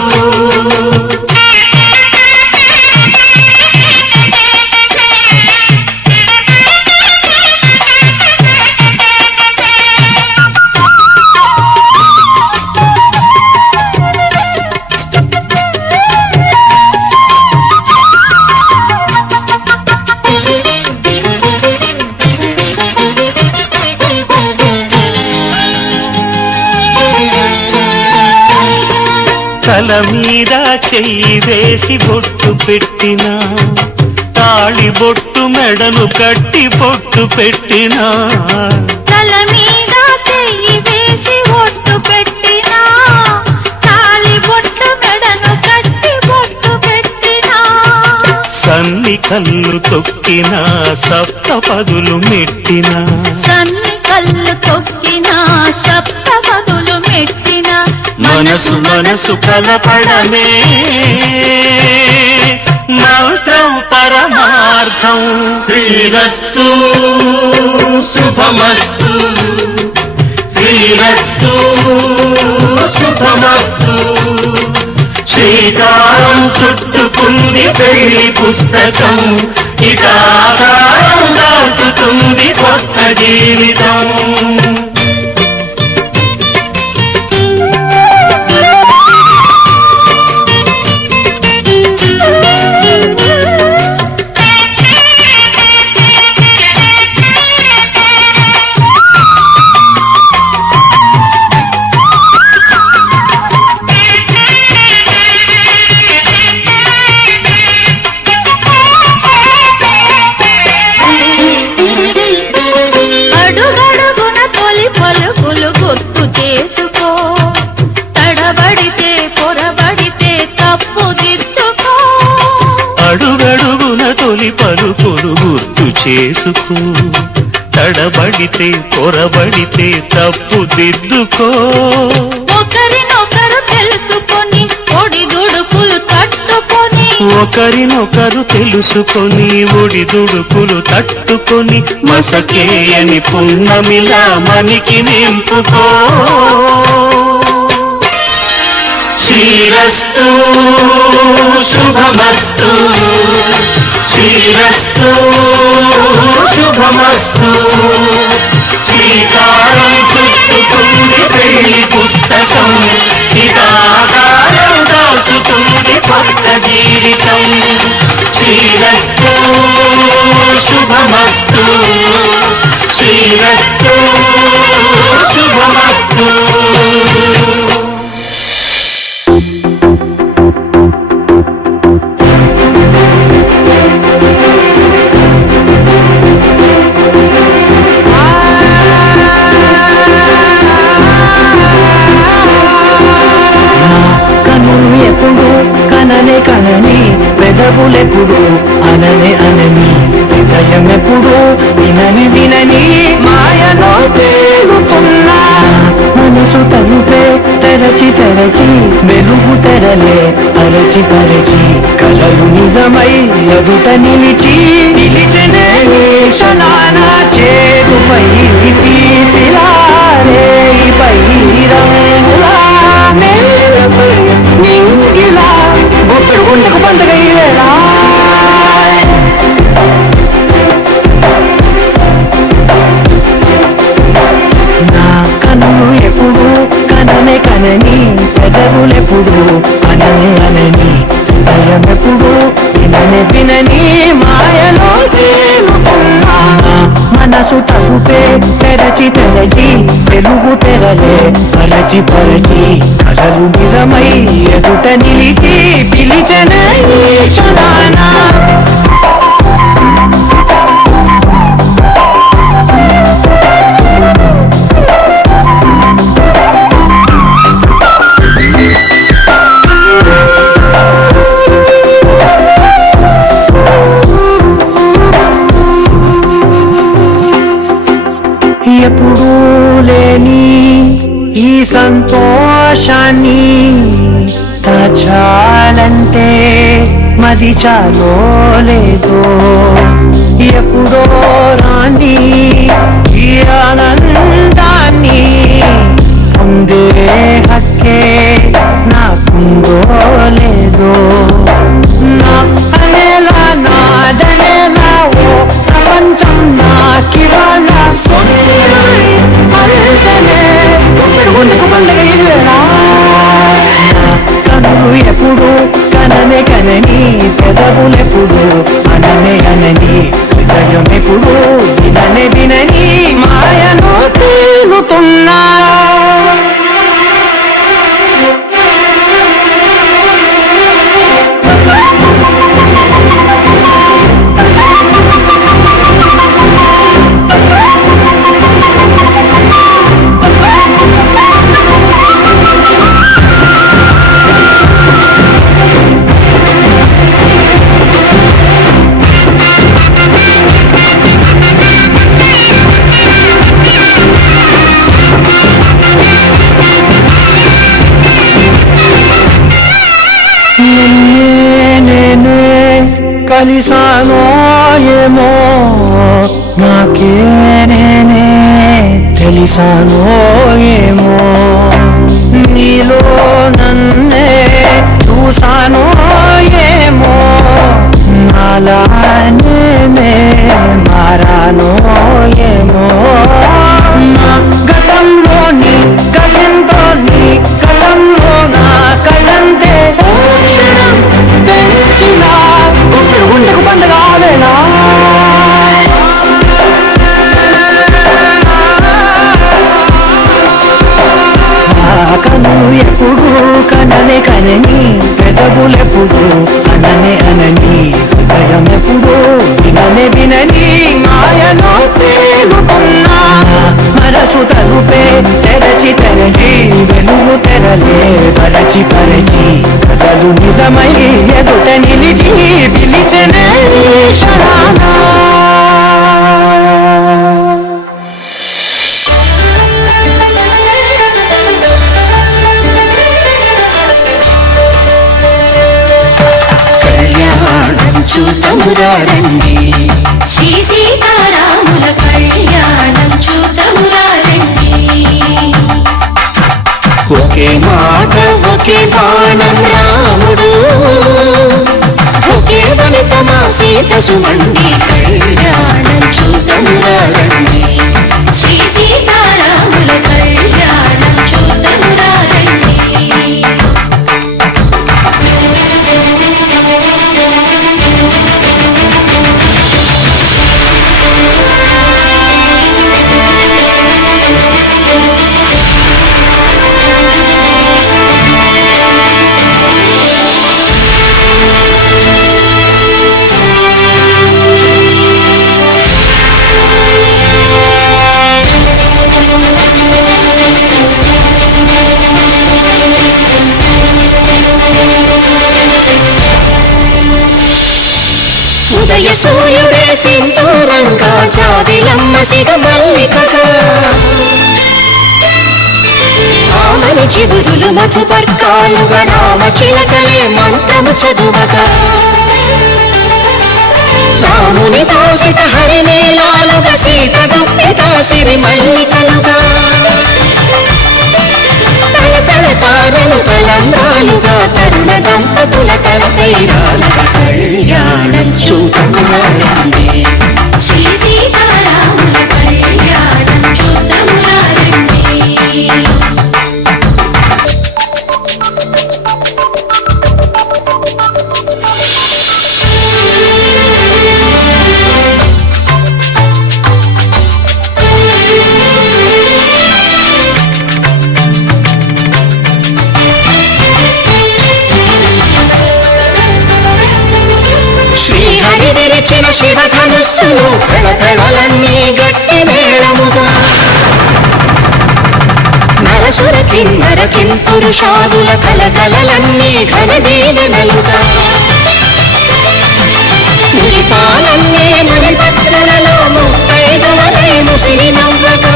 తల మీద చెయ్యి వేసి బొట్టు పెట్టినా తాళి బొట్టు మెడను కట్టి బొట్టు పెట్టినా తల మీద చెయ్యి వేసి బొట్టు పెట్టినా తాళి బొట్టు మెడను కట్టి బొట్టు పెట్టినా సన్ని కళ్ళు తొక్కినా సప్త పదులు మెట్టినా సన్ని కళ్ళు తొక్కినా సప్త పదులు మెట్టినా మనసు మనసు కలపడమే మంత్రం పరమార్థం శ్రీరస్తు శుభమస్తు శ్రీరస్తు శుభమస్తు శ్రీకారం చుట్టుకుంది పెళ్లి పుస్తకం ఇక ఆకారం దాచుతుంది కొత్త జీవితం అడుగడుగున తొలి పలుకులు గుర్తు చేసుకో తడబడితే పొరబడితే తప్పు దిద్దుకో అడుగడుగున తొలి పలుకులు గుర్తు చేసుకో తడబడితే పొరబడితే తప్పు దిద్దుకో ఒకరినొకరు తెలుసుకొని ఒడిదుడుకులు తట్టుకొని ఒకరినొకరు తెలుసుకొని ఒడిదుడుకులు తట్టుకొని మసకేయని పున్నమిలా మనికి నింపుకో శ్రీరస్తు శుభమస్తు శ్రీరస్తు శుభమస్తు శ్రీకారం చుట్టుకుంది పెళ్లి పుస్తకం ఇక ఆకారం దాచుతుంది కొత్త జీవితం శ్రీరస్తు శుభమస్తు శ్రీరస్తు శుభమస్తు కనులు ఎప్పుడు కననే కనని పెదవులెప్పుడు అననే అనని హృదయం ఎప్పుడు వినని వినని మాయలో తేలుతున్నా మనసు తలుపే తెరచి తెరచి వెలుగు తెరలే అరచి పరచి కలలు నిజమై ఎదుట నిలిచి నిలిచనే క్షణాన చేతుపై తీపిలారే పై రంగులా నేలపై నింగిలా గొప్పడు గుండెకు పండుగ నా కన్ను ఎప్పుడు కననే కనని పెదవులెప్పుడు అననే అనని హృదయం ఎప్పుడు విననే వినని మాయలో తేలుతున్నా మనసు తలుపే తెరచి తెరచి వెలుగు తెరలే పరచి పరచి కలలు నిజమై ఎదుట నిలిచి పిలిచనే క్షణానా ఎప్పుడూ లేని ఈ సంతోషాన్ని దాచాలంటే మది చాలో లేదో ఎప్పుడో రాని ఈ ఆనందాన్ని పొందే హక్కే నాకుందో లేదో నా అనేలా నాదనేలా ఓ ప్రపంచం నాకివాళ కనులు ఎప్పుడు కననే కనని పెదవులెప్పుడు అననే అనని హృదయం ఎప్పుడు విననే వినని మాయను తేలుతున్నా కలిసానో ఏమో నాకే నేనే తెలిసానో ఏమో నీలో నన్నే చూసానో ఏమో నాలా నేనే మారానో ఏమో నా గతంలోని గతంతో నీ గతంలో నా కలంతే పెంచిన గుండెకు పండుగ ఆవేనా కనులు ఎప్పుడు కననే కనని పెదవులెప్పుడు అననే అనని హృదయం ఎప్పుడు విననే వినని మాయలో తేలుతున్నా మనసు తలుపే తెరచి తెరచి వెలుగు తెరలే పరచి పరచి కథలు నిజమై ఎదుట నిలిచి పిలిచనే క్షణానా చూతమురారండి శ్రీ సీతారాముల కళ్యాణం చూతమురారండి ఒకే మాట ఒకే బాణం రాముడు ఒకే వనితమా సీత సుమండి కళ్యాణం చూతమురారండి శ్రీ సీతారాముల కళ్యాణం చూతమురారండి ఉదయ సూర్యుడే సింధూరంగా జాబిలమ్మ సిగ మల్లికగా ఆమని చివురులు మధుపర్కాలుగా రామ చిలకలే మంత్రము చదువగా రాముని దోషిత హరినేలాలుగా సీత గుప్పిట సిరి మల్లికలుగా తల తారలు తలంబ్రాలుగా తరుణ దంపతుల తలపైరాలుగా కళ్యాణం చూతమురారండి శ్రీ సీతారాముల కళ్యాణం చూతమురారండి విరిచిన శివధనుస్సులు పెళపెళలన్నీ గట్టి మేళముగా నరసుర కిన్నర కింపురుషాదుల కలకలలన్నీ ఘనదీనలుగా మురిపాలన్నీ మణిపత్రులలో ముత్తైదువలే ముసిరి నవ్వగా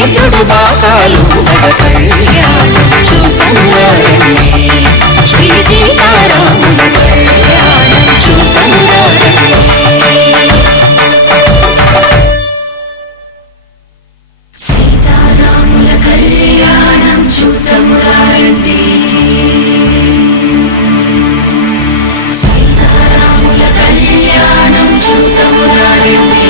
త్రినేత్రుడు బాకాలు మగ కళ్యాణం చూతమురారండి శ్రీ సీతారాముల కళ్యాణం చూతమురారండి సీతారాముల కళ్యాణం చూతమురారండి సీతారాముల కళ్యాణం చూతమురారండి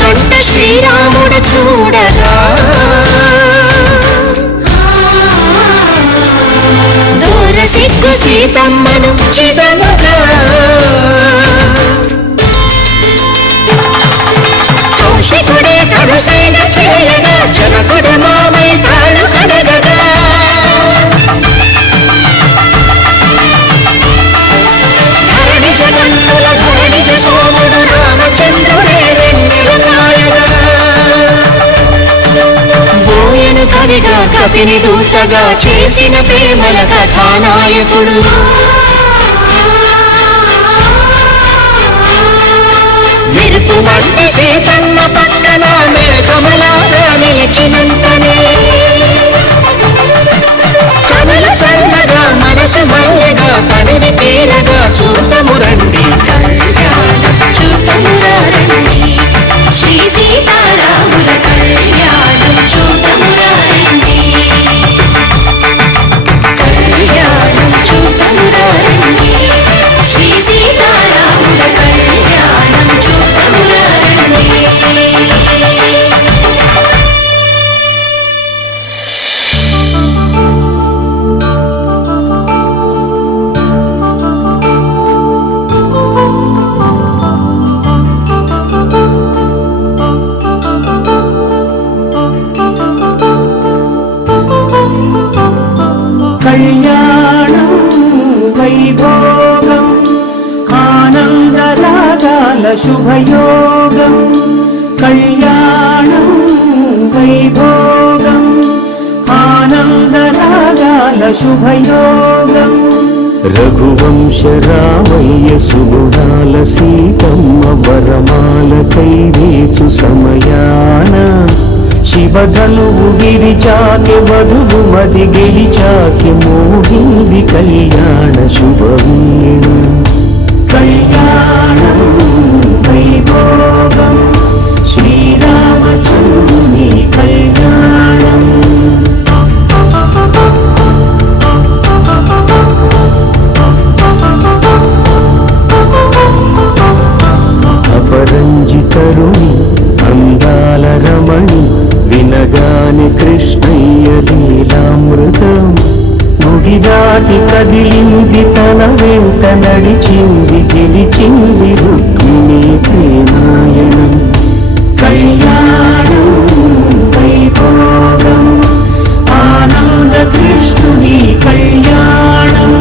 కంట శ్రీరాముడు చూడగా దూర సిగ్గు సీతమ్మను చిదనగా కౌశికుడే కరుసైన చేయగా జనకుడు మామై కాళ్ళు కడగగా ధరణి జగన్నుల ధరణిజ సోముడు రామచంద్రుడే బోయను కవిగా కపిని దూతగా చేసిన ప్రేమల కథానాయకుడు మెరుపు వంటి సీతమ్మ పక్కన మేఘములాగా నిలిచినంతనే కనుల చల్లగా మనసు మల్లెగా తనివి తీరగా చూతమురండి కళ్యాణం చూతమురారండి శ్రీ సీతారాముల కళ్యాణం చూతమురారండి కళ్యాణం చూతమురారండి శ్రీ సీతారాముల కళ్యాణం చూతమురారండి కళ్యాణం వైభోగం ఆనందరాగాల శుభయోగం కళ్యాణం వైభోగం ఆనందరాగాల శుభయోగం రఘువంశ రామయ్య సుగుణాల సీతమ్మ వరమాల కైవేచు సమయాన శివధనువు విరిచాకె వధువు మది గెలిచాకె మోగింది కళ్యాణ శుభవీణ కళ్యాణం వైభోగం శ్రీరామచంద్రుని కళ్యాణం అపరంజి తరుణి అందాల రమణి వినగాని కృష్ణయ్య లీలామృతం ముగిదాటి కదిలింది తన వెంట నడిచింది గెలిచింది రుక్మిణి ప్రేమాయణం కళ్యాణం వైభోగం ఆనంద కృష్ణుని కళ్యాణం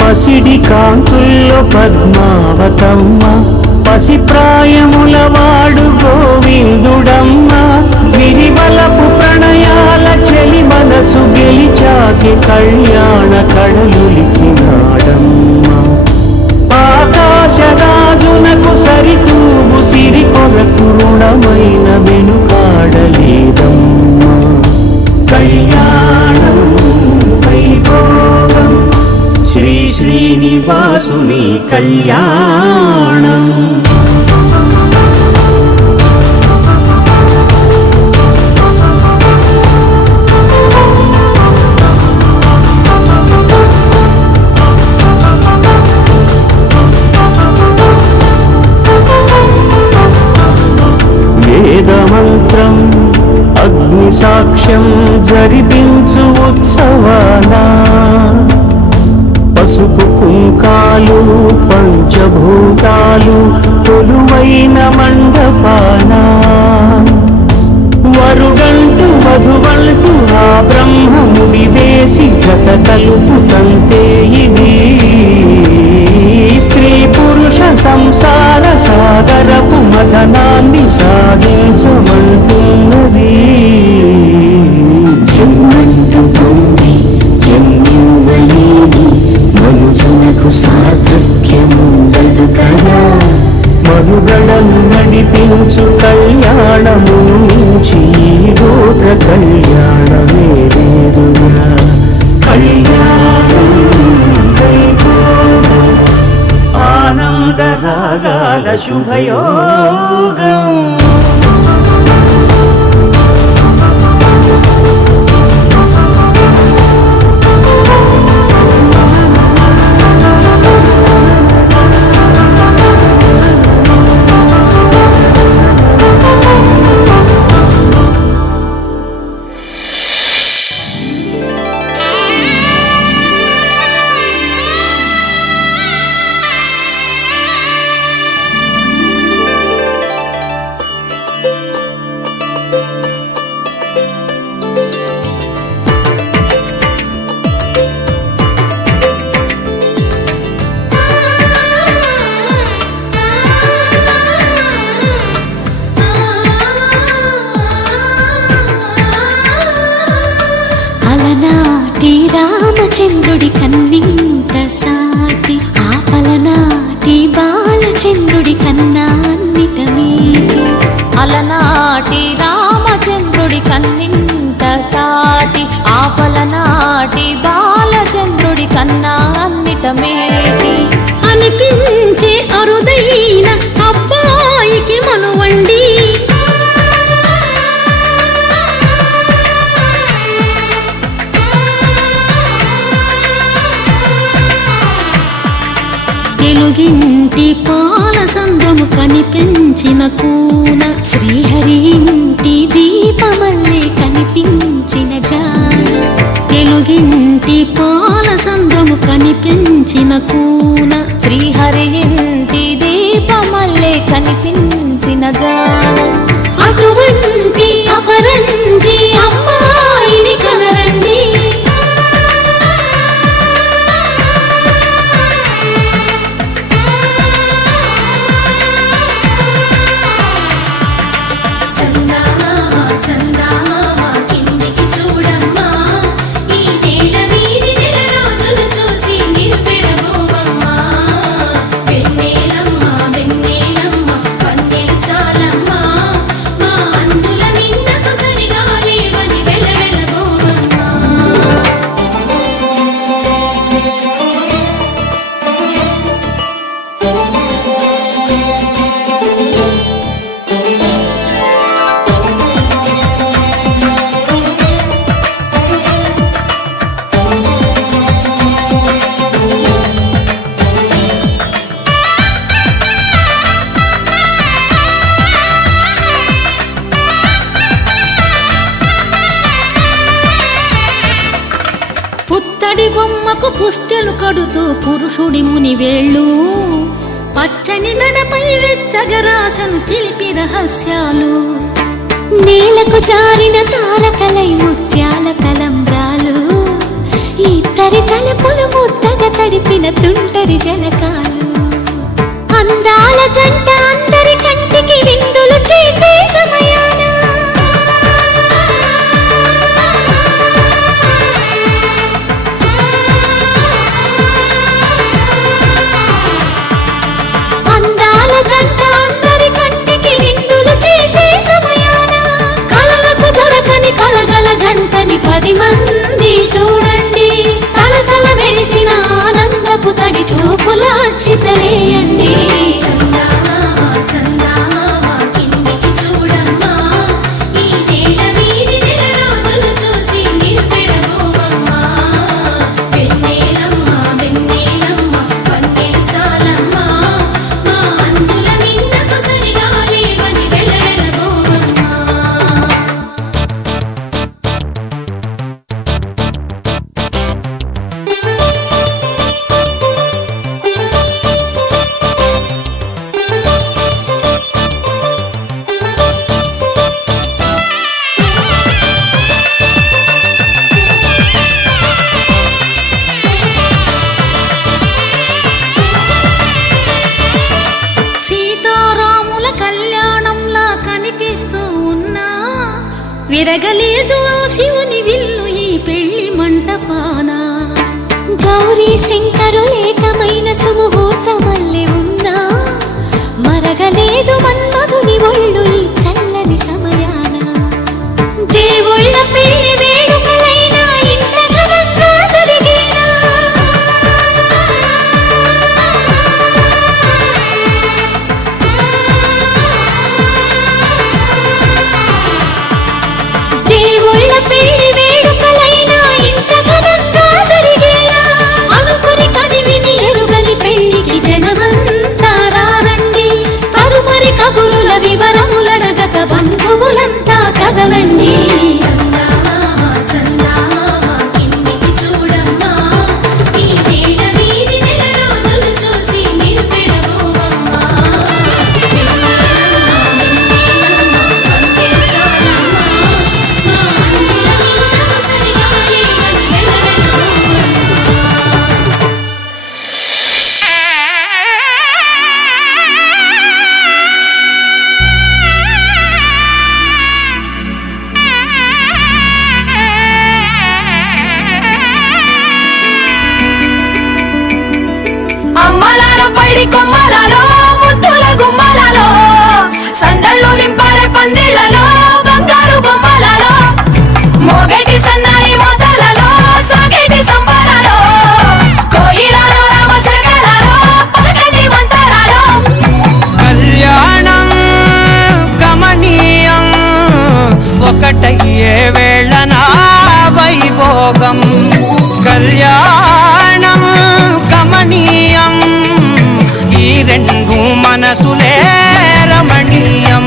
పసిడి కాంతుల్లో పద్మావతమ్మ పసిప్రాయముల వాడు గోవిందుడమ్మ విరివలపు ప్రణయాల చెలి మనసు గెలిచాకి కళ్యాణ కళలులికినాడమ్మ ఆకాశరాజునకు సరితూగు సిరి కొరకు రుణమైన వెనుకాడలేదమ్మ కళ్యాణం వైభోగం శ్రీ శ్రీనివాసుని కళ్యాణం సాక్ష్యం జరిపించు ఉత్సవాన పసుపు కుంకాలు పంచభూతాలు కొలువైన మండపాన వరుడంటూ వధువంటూ ఆ బ్రహ్మముడి వేసి గత కలుపుతంతే ఇది స్త్రీ పురుష సంసార సాగరపు మథనాన్ని సాగించమంటున్నది. జన్మంటూ పొంది జన్మివ్వలేని మనుజునకు సార్థక్యముండదు కదా. మనుగడను నడిపించు కళ్యాణము నుంచి లోక కళ్యాణమే లేదుగా. కళ్యాణం వైభోగం ఆనంద రాగాల శుభయోగం. అలనాటి రామచంద్రుడి కన్నింత సాటి ఆపలనాటి బాలచంద్రుడి కన్నా అన్నిట మీటి. అలనాటి రామచంద్రుడి కన్నింత సాటి ఆపలనాటి బాలచంద్రుడి కన్నా అన్నిట మేటి. అనిపించే అరుదైన అబ్బాయికి మనువండి తెలుగింటి పాల సంద్రము కనిపించిన కూన శ్రీహరి ఇంటి దీపమల్లే కనిపించిన జాన. తెలుగింటి పాల సంద్రము కనిపించిన కూన శ్రీహరి ఇంటి దీపమల్లే కనిపించిన జాన. అటువంటి అపరంజి అమ్మాయిని కనరండి. పుత్తడి బొమ్మకు పుస్తెలు కడుతూ పురుషుడి ముని వేళ్ళు పచ్చని మెడపై వెచ్చగరాసను చిలిపి రహస్యాలు. నేలకు జారిన తారకలై ముత్యాల తలంబ్రాలు ఇద్దరి తలపులు ముద్దగా తడిపిన తుంటరి జలకాలు. అందాల జంట అందరి కంటికి విందులు చేసే సమయాన అందాల జంట అందరి కంటికి విందులు చేసే సమయాన కలలకు దొరకని కలగల జంటని 10 మంది చూడండి. తలతల మెరిసిన ఆనందపు తడి చూపుల అక్షితలేయండి. విరగలేదు ఆ శివుని విల్లు ఈ పెళ్లి మంటపాన. గౌరీ శంకరు లేకమైన సుముహూర్తమల్లె ఉన్నా మరగలేదు మన్మధుని ఒళ్ళు ఈ చల్లని సమయాన. దేవుళ్ళ పెళ్లి వేడుకలైనా ఇంత ఘనంగా జరిగేనా? దేవుళ్ళ పెళ్లి వేడుకలైనా ఇంత ఘనంగా జరిగేనా? అనుకుని కదివిని ఎరుగని పెళ్లికి జనమంతా రారండి. తదుపరి కబురుల వివరములడగక బంధువులంతా కదలండి. చందమామ చందమామ కిందికి చూడమ్మా, ఈ వేళ వీధి నెల రోజులు చూసి నివ్వెరపోవమ్మా. వెన్నెలమ్మ వందే చాలమ్మా, మా అన్నుల మీద సరిగా లేవని వెలవెలబోవమ్మా. అమ్మలాల పైడి కొమ్మలలో ముద్దుల గుమ్మలలో సందళ్ళు నింపారే పందిళ్లలో బంగారు బొమ్మలలో మోగటి సన్నాయి మోతలలో సాగేటి సంబరాలో కోయిలలో రామసగలలో పలకటి మంతరాలో. కళ్యాణం గమనీయం ఒకటయ్యే వేళ నా వైభోగం. కళ్యాణం గమనీయం ఈ రెండు మనసులే రమణీయం.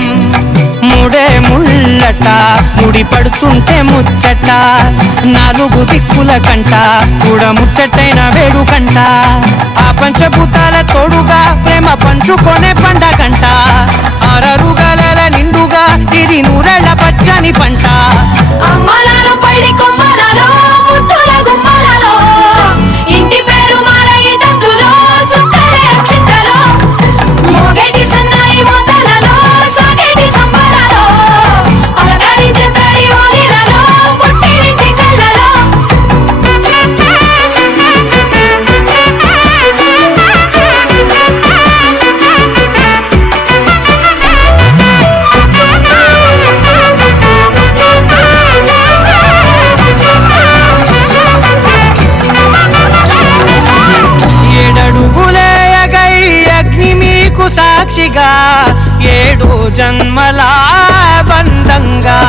ముడే ముళ్ళట ముడి పడుతుంటే ముచ్చట, నాలుగు దిక్కుల కంట చూడ ముచ్చటైన వేడుకంట. ఆ పంచభూతాల తోడుగా ప్రేమ పంచుకొనే పండగంట. అరరుగలల నిండుగా ఇది నూరెళ్ళ పచ్చని పంట. అమ్మలాల పైడి కొమ్మలలో ముద్దుల గుమ్మలలో ఇంటి పేరు మారయి తందులో చుక్కలే అక్షింతలో మోగేటి సన్నాయి మోతలలో సాగేటి సంబరాలో అలకరించే తడి ఓలిలలో పుట్టినింటి కళ్ళలో. ఏడడుగులేయగై అగ్ని మీకు సాక్షిగా, ఏడు జన్మల బంధంగా.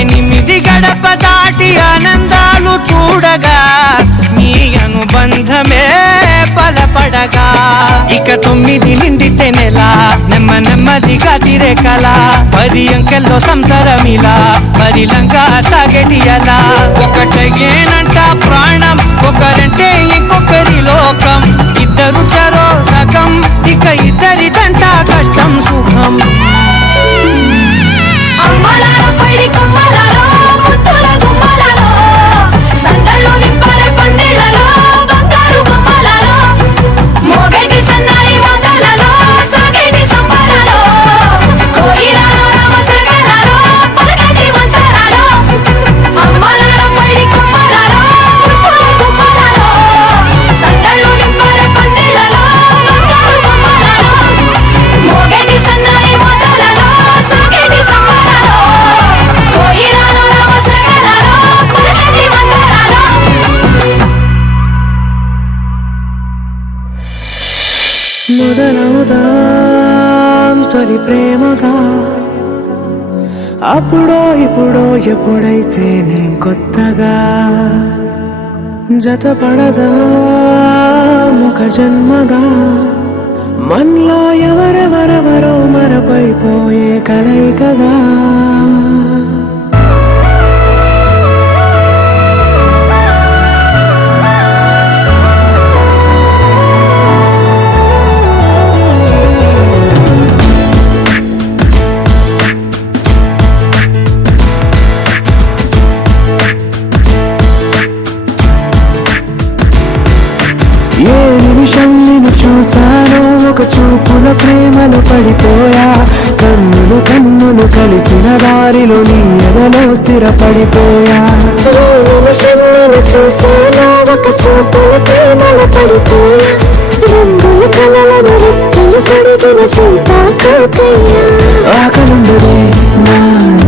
8 గడప దాటి ఆనందాలు చూడగా మీ అనుబంధమే బలపడగా. ఇక 9 నిండితే నెల నెమ్మదిగా తిరే కల. 10 అంకెల్లో సంసారమిలా పరిలంగా సాగటి అలా. ఒకటేనంట ప్రాణం ఒకరంటే ఇంకొకరి లోకం. ఇద్దరు చరో సగం ఇక ఇద్దరిదంట కష్టం సుఖం. అమ్మలాల పైడి కొమ్మలలో ముద్దుల గుమ్మలలో సందళ్ళు నింపారే పందిళ్లలో బంగారు బొమ్మలలో మోగేటి సన్నాయి మోతలలో సాగేటి సంబరాలో కోయిలలో రామసగలలో పలకటి మంతరాలో. అమ్మలాల పైడి కొమ్మలలో ముద్దుల గుమ్మలలో సందళ్ళు నింపారే పందిళ్లలో బంగారు బొమ్మలలో మోగేటి సన్నాయి మోతలలో సాగేటి సంబరాలో కోయిలలో రామసగలలో పలకటి మంతరాలో. మొదలవుదాం తొలి ప్రేమగా, అప్పుడో ఇప్పుడో ఎప్పుడైతే నేను కొత్తగా జతపడదా ఒక జన్మగా. మనలో ఎవరెవరెవరో మరపైపోయే కలయికగా. ఏ నిమిషం నిన్ను చూశానో ఒక చూపుల ప్రేమలో పడిపోయా. కన్నులు కన్నులు కలిసిన దారిలో నీ ఎదలో స్థిరపడిపోయా. ఏ నిమిషం నేను చూశాను ఒక చూపుల ప్రేమలో పడిపోయా. రంగుల కలలను రెక్కలు తొడిగిన సీతాకోకయ్యా. ఆకలుండదే నా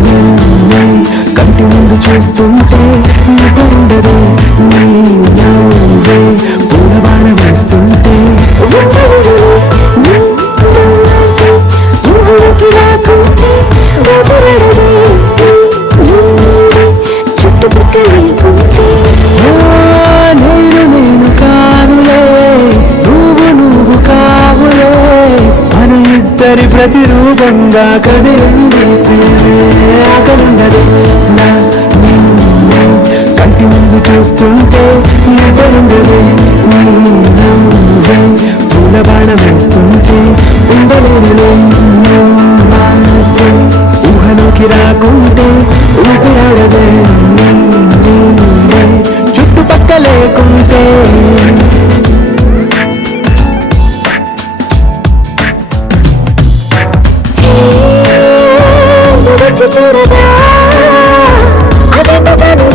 నిన్నే కంటి ముందు చూస్తుంటే, నిద్రుండదే నీ నవ్వే పూల బాణ వేస్తుంటే. ఊహలోకి రాకుంటే ఊపిరాడదే చుట్టుపక్కల లేకుంటే. నేను కానులే నువ్వు కావులే, మన ఇద్దరి ప్రతిరూపంగా కదిలింది ప్రేమే. ఆకలుండదే నా నిన్నే కంటి ముందు చూస్తుంటే, నిద్రుండదే నీ నవ్వే పూల బాణ వేస్తుంటే. ఉండలేనులే ఊహలోకి రాకుంటే ఊపిరాడదే నీడే చుట్టుపక్క లేకుంటే. వచ్చి చూడగా అదెందుకని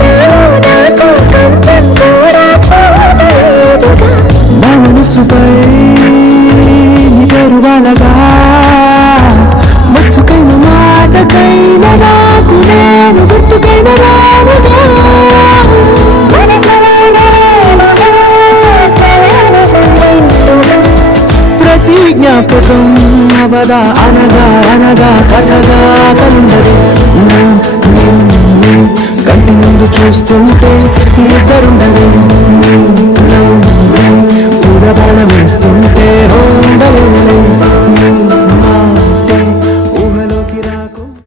నాకు కొంచెం కూడా చూడలేదుగా. నా మనసుపై నీ పేరు వాళ్ళగా, మచ్చుకైన మాటకైన నాకు నేను గుర్తుకైన రానుగా. మన కలనే సంగంటుగా ప్రతి జ్ఞాపకం అవదా అనగా అనగా కథగా కలుండదు. నా నిన్నే కంటి ముందు చూస్తుంటే నిద్రుండదు.